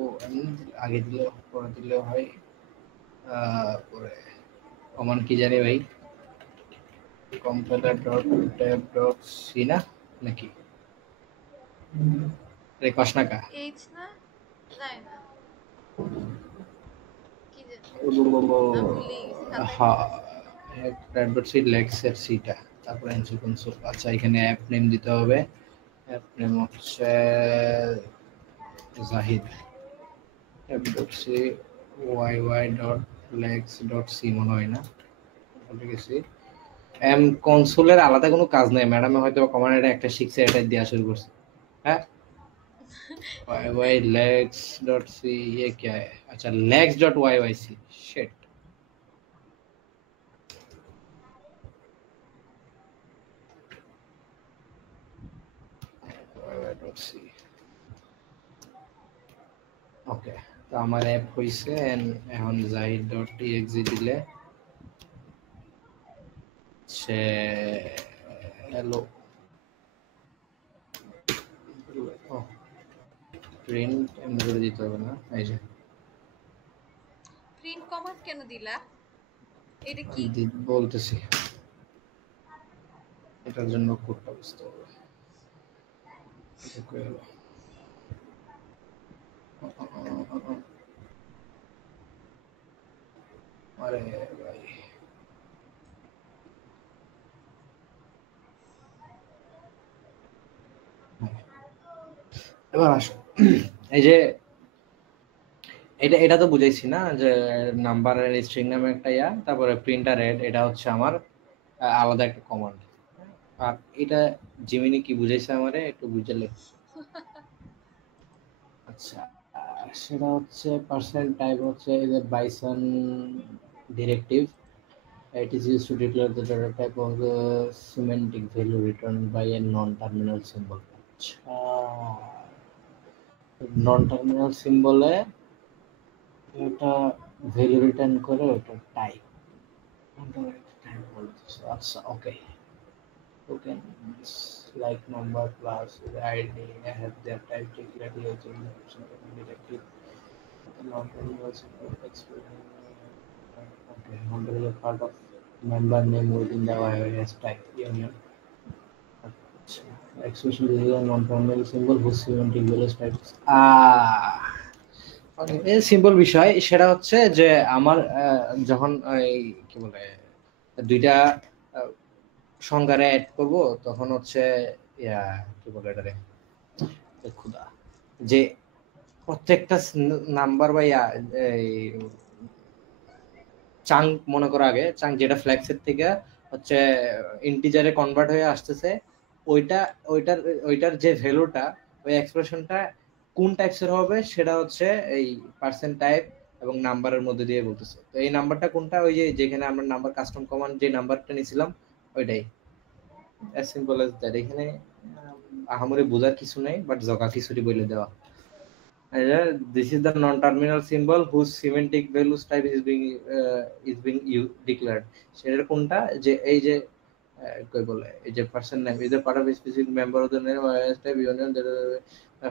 আগে দিলেও পরে দিলেও হয়। পরে কমান কি জানি ভাই, compiler dot tab dot C না নাকি রে কসনাকা এইচ না যাই না কি জানি আমি ভুলে গেছি খাতায় কি হ্যাঁ আছে। ট্যাব ডট সি লেক্সের সিটা, তারপরে এনসি কনসোল। আচ্ছা এখানে অ্যাপ নেম দিতে হবে, অ্যাপ নেম হচ্ছে Zahid. Tab dot C Y Y dot lex dot C মনে হয় না, ভুলে গেছি। এম কনসোলের আলাদা কোনো কাজ নাই, ম্যাডামে হয়তো কমান্ড একটা শিখছে, এটা দেওয়া শুরু করছে। হ্যাঁ Y Y legs dot C ये क्या है? अच्छा legs dot Y Y C shit. Y Y dot C okay তো আমার অ্যাপ হইছে এখন জাহিদ ডট টিএক্সি দিলে সে হ্যালো প্রিন্ট এমনি করে দিতে হবে না, এই যে প্রিন্ট কমান্ড কেন দিলা? এটা কি? বলতেছি এটার জন্য কোডটা বুঝতে হবে। এটা কই হলো? আরে ভাই এবার আসো, এই যে এটা এটা তো বুঝাইছি না যে নাম্বারের স্ট্রিং নামে একটা ইয়া, তারপরে প্রিন্টার রেড, এটা হচ্ছে আমার আলাদা একটা কমান্ড। আর এটা জিমিনি কি বুঝাইছে আমারে একটু বুঝালে। আচ্ছা সেটা হচ্ছে পার্সেন্ট টাইপ হচ্ছে এই যে bison directive, it is used to declare the data type of the semantic value returned by a non-terminal symbol। আচ্ছা নন টার্মিনাল সিম্বলে এটা ভ্যালু রিটার্ন করে ওটা টাইপ বলতেছে। আচ্ছা ওকে tokens like number plus the id have their type declared using the directive non-terminal symbol expression okay number is a part of member name within the IIS type union expression is a non-terminal symbol whose semantic value type এই সিম্পল বিষয় সেটা হচ্ছে যে আমার যখন এই কি বলে দুইটা সংখ্যারে অ্যাড করব তখন হচ্ছে ইয়া কি বলে এটারে খুদা যে প্রত্যেকটা নাম্বার বা ইয়া এই চাঙ্ক মনে করো আগে চাঙ্ক যেটা ফ্ল্যাক্সের থেকে হচ্ছে ইন্টিজারে কনভার্ট হয়ে আসতেছে, ওইটার যে ভ্যালুটা ওই এক্সপ্রেশনটা কোন টাইপসের হবে সেটা হচ্ছে এই পার্সেন্ট টাইপ এবং নাম্বারের মধ্যে দিয়ে বলতেছে। তো এই নাম্বারটা কোনটা, ওই যে যেখানে আমরা নাম্বার কাস্টম কমান্ড যে নাম্বারটা নিয়েছিলাম ওইটাই, অ্যাজ সিম্পল অ্যাজ দ্যাট। এখানে আহামরি বোঝার কিছু নেই, বাট জগা খিচুড়ি বলে দেওয়া। This is the non-terminal symbol whose semantic values type is being declared। সেটার কোনটা যে এই যে কই বলে এই যে person name is a part of a specific member of the name type union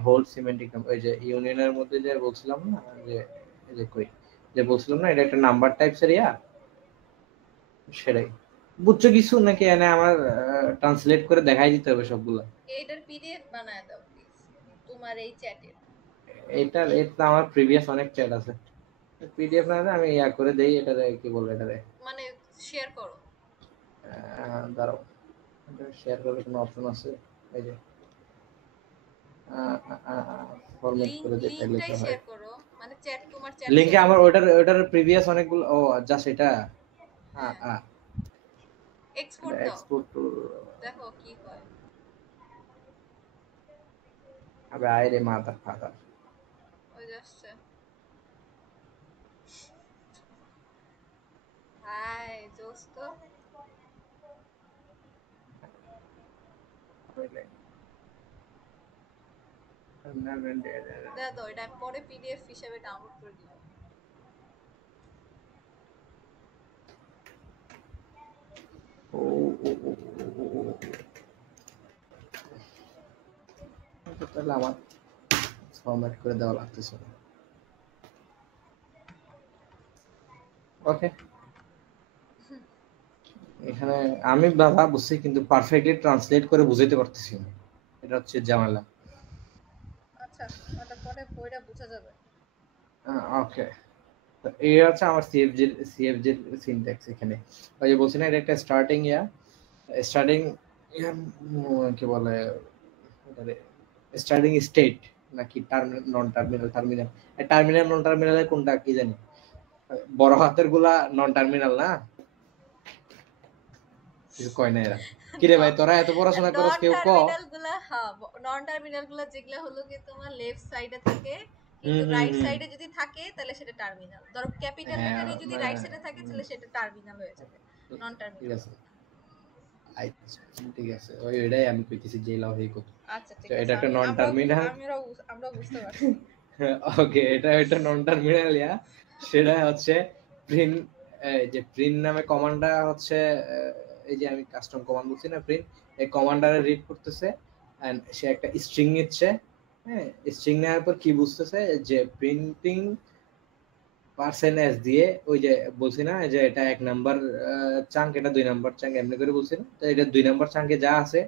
whole semantic ওই যে ইউনিয়নের মধ্যে যে বলছিলাম না যে এই যে কই যে বলছিলাম না এটা একটা নাম্বার টাইপসের সেটাই বুঝছো কিছু নাকি এনে আমার ট্রান্সলেট করে দেখাই দিতে হবে সবগুলা? এইটার পিডিএফ বানায় দাও প্লিজ, তোমার এই চ্যাটের। এটা আমার প্রিভিয়াস অনেক চ্যাট আছে, পিডিএফ না আমি করে দেই, এটা কি বলবো এটা মানে শেয়ার করো। দাঁড়াও, শেয়ার করার কোনো অপশন আছে? এই যে ফরম্যাট করে যে ফাইল লিংকটাই লেখা হয়, শেয়ার করো, মানে চ্যাট, তোমার চ্যাট লিংকে আমার ওটার প্রিভিয়াস অনেকগুলো জাস্ট এটা এক্সপোর্ট দাও, এক্সপোর্ট দেখো কি হয়। আবে আইরে মাথা ফাটা। ওই যাচ্ছে, হাই দোস্ত। দেখো এটা আমি পরে পিডিএফ হিসেবে ডাউনলোড করে দিব। তাহলে আমার ফরম্যাট করে দেওয়া লাগতেছে। ওকে, এখানে আমি বাবা বুঝছি কিন্তু পারফেক্টলি ট্রান্সলেট করে বুঝাইতে পারতেছি না, এটা হচ্ছে ঝামেলা। আচ্ছা, ওটা পরে বইটা বোঝা যাবে। ওকে, তো এই হচ্ছে আমার সিএফজি সিনট্যাক্স। এখানে ওই যে বলছি না এটা একটা স্টার্টিং কি বলে স্টার্টিং স্টেট নাকি নন টার্মিনাল নন টার্মিনালের কোনটা কি জানি, বড় হাতের গুলা নন টার্মিনাল না, কিছু কয় না এরা। কি রে ভাই তোরা এত পড়াশোনা করছ কেউ ক? নন টার্মিনাল গুলা যেগুলা হলো কি তোমার লেফট সাইডে থাকে কিন্তু রাইট সাইডে যদি থাকে তাহলে সেটা টার্মিনাল। ধরো ক্যাপিটাল লেটারে যদি রাইট সাইডে থাকে তাহলে সেটা টার্মিনাল হয়ে যাবে, নন টার্মিনাল। আচ্ছা ঠিক আছে, ওই এটাই আমি কইতেছি যে লাভ এই কথা। আচ্ছা ঠিক তো আছে, এটা একটা নন টার্মিনাল। আমরা বুঝতে পারছি। ওকে, এটা একটা নন টার্মিনাল সেটা হচ্ছে প্রিন্ট, যে প্রিন্ট নামে কমান্ডটা হচ্ছে এই যে আমি কাস্টম কমান্ড বলছি না প্রিন্ট, এই কমান্ডারে রিড করতেছে এন্ড সে একটা স্ট্রিং নিচ্ছে। হ্যাঁ, স্ট্রিং নেওয়ার পর কি বুঝতেছে যে প্রিন্টিং %s দিয়ে ওই যে বলছি না যে এটা 1 নাম্বার চাঙ্ক, এটা 2 নাম্বার চাঙ্ক, এমনি করে বলছি না, তো এটা 2 নাম্বার চাঙ্কে যা আছে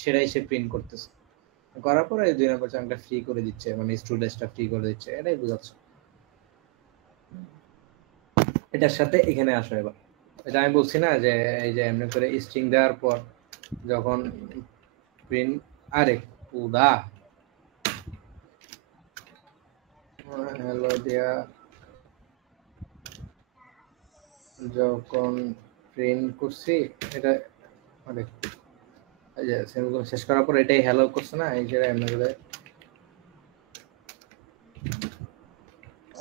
সেটাই সে প্রিন্ট করতেছে। করার পরে 2 নাম্বার চাঙ্কটা ফ্রি করে দিচ্ছে, মানে স্টুডেন্টসটা ফ্রি করে দিচ্ছে, এটাই বোঝাচ্ছে। এটার সাথে এখানে আসো এবার, এটা আমি বলছি না যে এই যে এমনি করে স্ট্রিং দেওয়ার পর যখন প্রিন্ট, আরে পুদা হ্যালো দিয়া যখন প্রিন্ট করছি এটা, আরে এই যে সেমিকোলন শেষ করার পর এটাই হ্যালো করছে না, এই যে এমনি করে।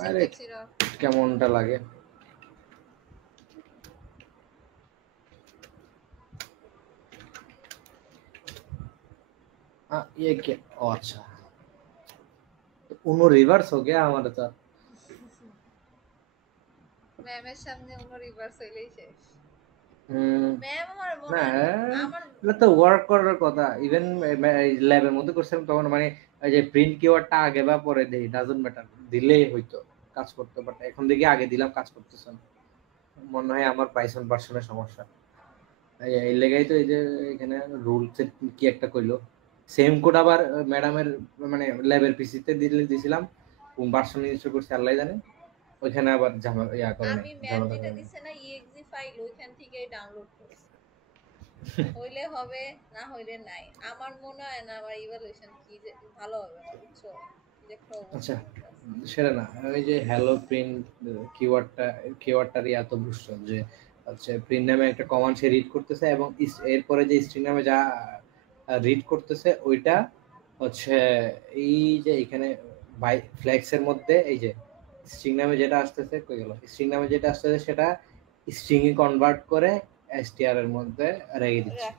আরে কেমনটা লাগে ये क्या? अच्छा, उनो रिवर्स हो गया हमारे साथ। ম্যামের সামনে উনো রিভার্স হইলেই শেষ। ম্যাম আমার মনে আমার এটা তো ওয়ার্ক করার কথা, ইভেন ল্যাবের মধ্যে করছিলাম তখন, মানে এই যে প্রিন্ট কিওয়ার্ডটা আগে বা পরে দেই ডাজন্ট ম্যাটার, দিলেই হয়তো কাজ করতে, বাট এখন দেখি আগে দিলাম কাজ করতেছে না, মনে হয় আমার পাইথন ভার্সনের সমস্যা। এই লেগাই তো এই যে এখানে রুলস কি একটা কইলো, সেম কোড আবার ম্যাডামের মানে ল্যাবের পিসিতে দিছিলাম, কোন ভার্সন ইনস্টল করছি আল্লাহ জানে, ওইখানে আবার ঝামেলা করে আমি ম্যাম যেটা দিছে না exe ফাইল ওইখান থেকে ডাউনলোড করছি। হইলে হবে, না হইলে নাই। আমার মনে হয় না আমার ইভালুয়েশন কি যে ভালো হবে না, বুঝছো? আচ্ছা সেটা না, ওই যে হ্যালো প্রিন্ট কিওয়ার্ডটারই এত বুঝছো যে হচ্ছে প্রিন্ট নামে একটা কমান্ড সে রিড করতেছে এবং এরপরে যে স্ট্রিং নামে যা রিড করতেছে ওইটা হচ্ছে এই যে এখানে বাই ফ্ল্যাক্স এর মধ্যে এই যে স্ট্রিং নামে যেটা আসতেছে কই গেল, স্ট্রিং নামে যেটা আসতেছে সেটা স্ট্রিং এ কনভার্ট করে str এর মধ্যে রেখে দিচ্ছে।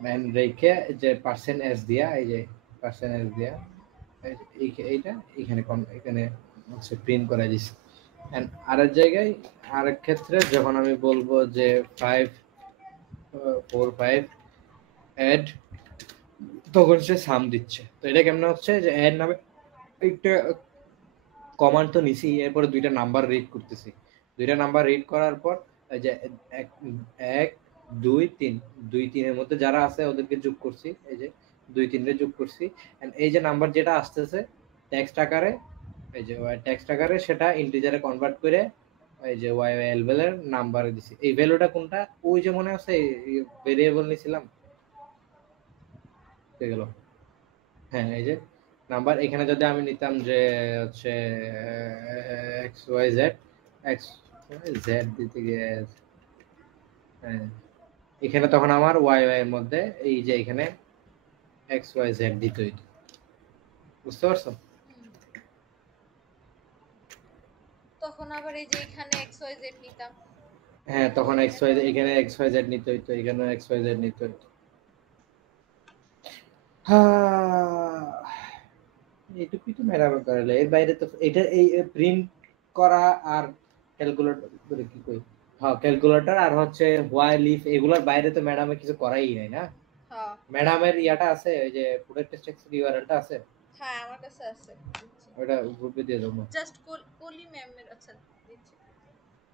ম্যান রেখে যে %s দিয়া, এই যে %s দিয়া এইটা এখানে হচ্ছে প্রিন্ট করে দিচ্ছে। এন্ড আরেক জায়গায় আরেক ক্ষেত্রে যখন আমি বলবো যে 5 4 5 অ্যাড, তখন সে সাম দিচ্ছে। তো এটা কেমন হচ্ছে যে অ্যাড নামে একটা কমান্ড তো নিছি, এরপরে দুইটা নাম্বার রিড করতেছি। দুইটা নাম্বার রিড করার পর এই যে এক এক দুই তিন, দুই তিনের মধ্যে যারা আছে ওদেরকে যোগ করছি, এই যে দুই তিনটে যোগ করছি। এন্ড এই যে নাম্বার যেটা আসতেছে টেক্সট আকারে, এই যে টেক্সট আকারে সেটা ইন্টিজারে কনভার্ট করে এই যে ওয়াই ভ্যালুর নাম্বারে দিছি। এই ভ্যালুটা কোনটা, ওই যে মনে আছে ভেরিয়েবল নিছিলাম, হয়ে গেল। হ্যাঁ এই যে নাম্বার, এখানে যদি আমি নিতাম যে হচ্ছে X Y Z, X Y Z দিতে গিয়ে হ্যাঁ, এখানে তখন আমার ওয়াই ওয়াই এর মধ্যে এই যে এখানে এক্স ওয়াই জেড দিতে হইতো। বুঝতে পারছো? তখন আবার এই যে এখানে এক্স ওয়াই জেড নিতাম। হ্যাঁ তখন এক্স ওয়াই, এখানে এক্স ওয়াই জেড নিতে হইতো, এখানে এক্স ওয়াই জেড নিতে হইতো। হ্যাঁ, এইটুকুই তো ম্যাডাম করালে, এর বাইরে তো এটা এই প্রিন্ট করা আর ক্যালকুলেটর কি কই, হ্যাঁ ক্যালকুলেটর আর হচ্ছে হোয়াইল লিফ, এগুলোর বাইরে তো ম্যাডামে কিছু করাই নাই না। হ্যাঁ ম্যাডামের ইয়াটা আছে, ওই যে প্রোডাক্ট টেক্সট ইউআরএলটা আছে, হ্যাঁ আমার কাছে আছে, ওটা গ্রুপে দিয়ে দেবো। জাস্ট কলি ম্যামের, আচ্ছা দিচ্ছি।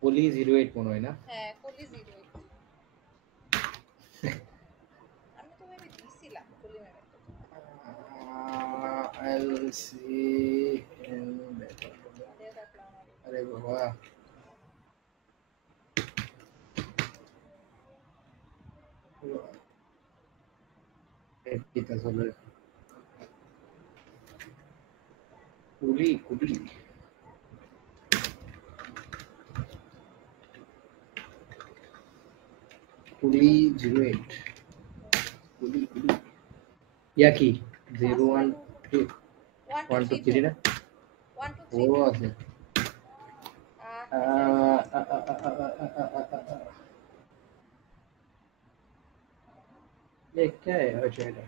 পলি 08 মনে হয় না। হ্যাঁ কলি 08 আমি তো মেবি দিছিলাম কলি ম্যামের। এলসি আরে বাবা, এটা চলে কুলি কুলি কুলি 08 কুলি কুলি ইয়া কি 012 1 2 3 না 1 2 ও 3 আছে। ये क्या है? अच्छा এটা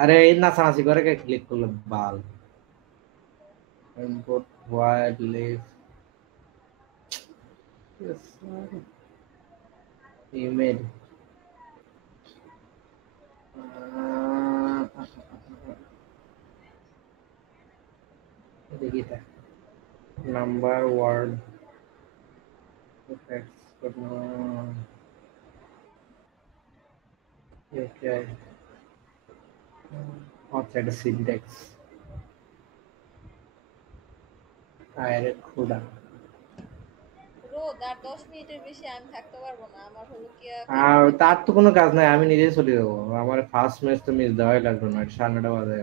আরে এই নাচানাচি করে কে ক্লিক করলে বাল ইম্পোর্ট ওয়াইড লিভ ইমেল দেখি এটা নাম্বার ওয়ার্ড টেক্সট করনা ये क्या है? अच्छा এটা সিনট্যাক্স আরে খোদা রোদ আর 10 মিনিটের বেশি আমি থাকতে পারবো না, আমার হলো কি আর তার তো কোনো কাজ নাই, আমি নিজেই চলে যাবো। আমার ফার্স্ট ম্যাচ তো মিস দেওয়াই লাগবে না, 9:30 বাজে।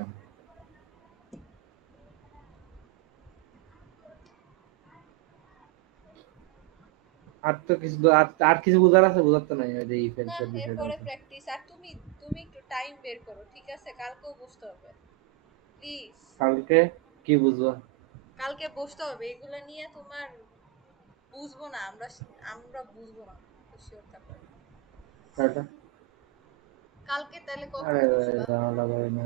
আর তো কিছু আর কিছু বোঝার আছে, বোঝার তো নাই, ওই যে না ইফেন্সের বিষয়টা এরপরে আছে। প্র্যাকটিস। আর তুমি তুমি একটু টাইম বের করো, ঠিক আছে? কালকেও বসতে হবে প্লিজ। কালকে কি বুঝবো? কালকে বসতে হবে, এগুলো নিয়ে তোমার বুঝবো না আমরা, আমরা বুঝবো না, শিওর থাকো। কালকে কালকে তাহলে কখন আরে বসবা? জানালা করে না।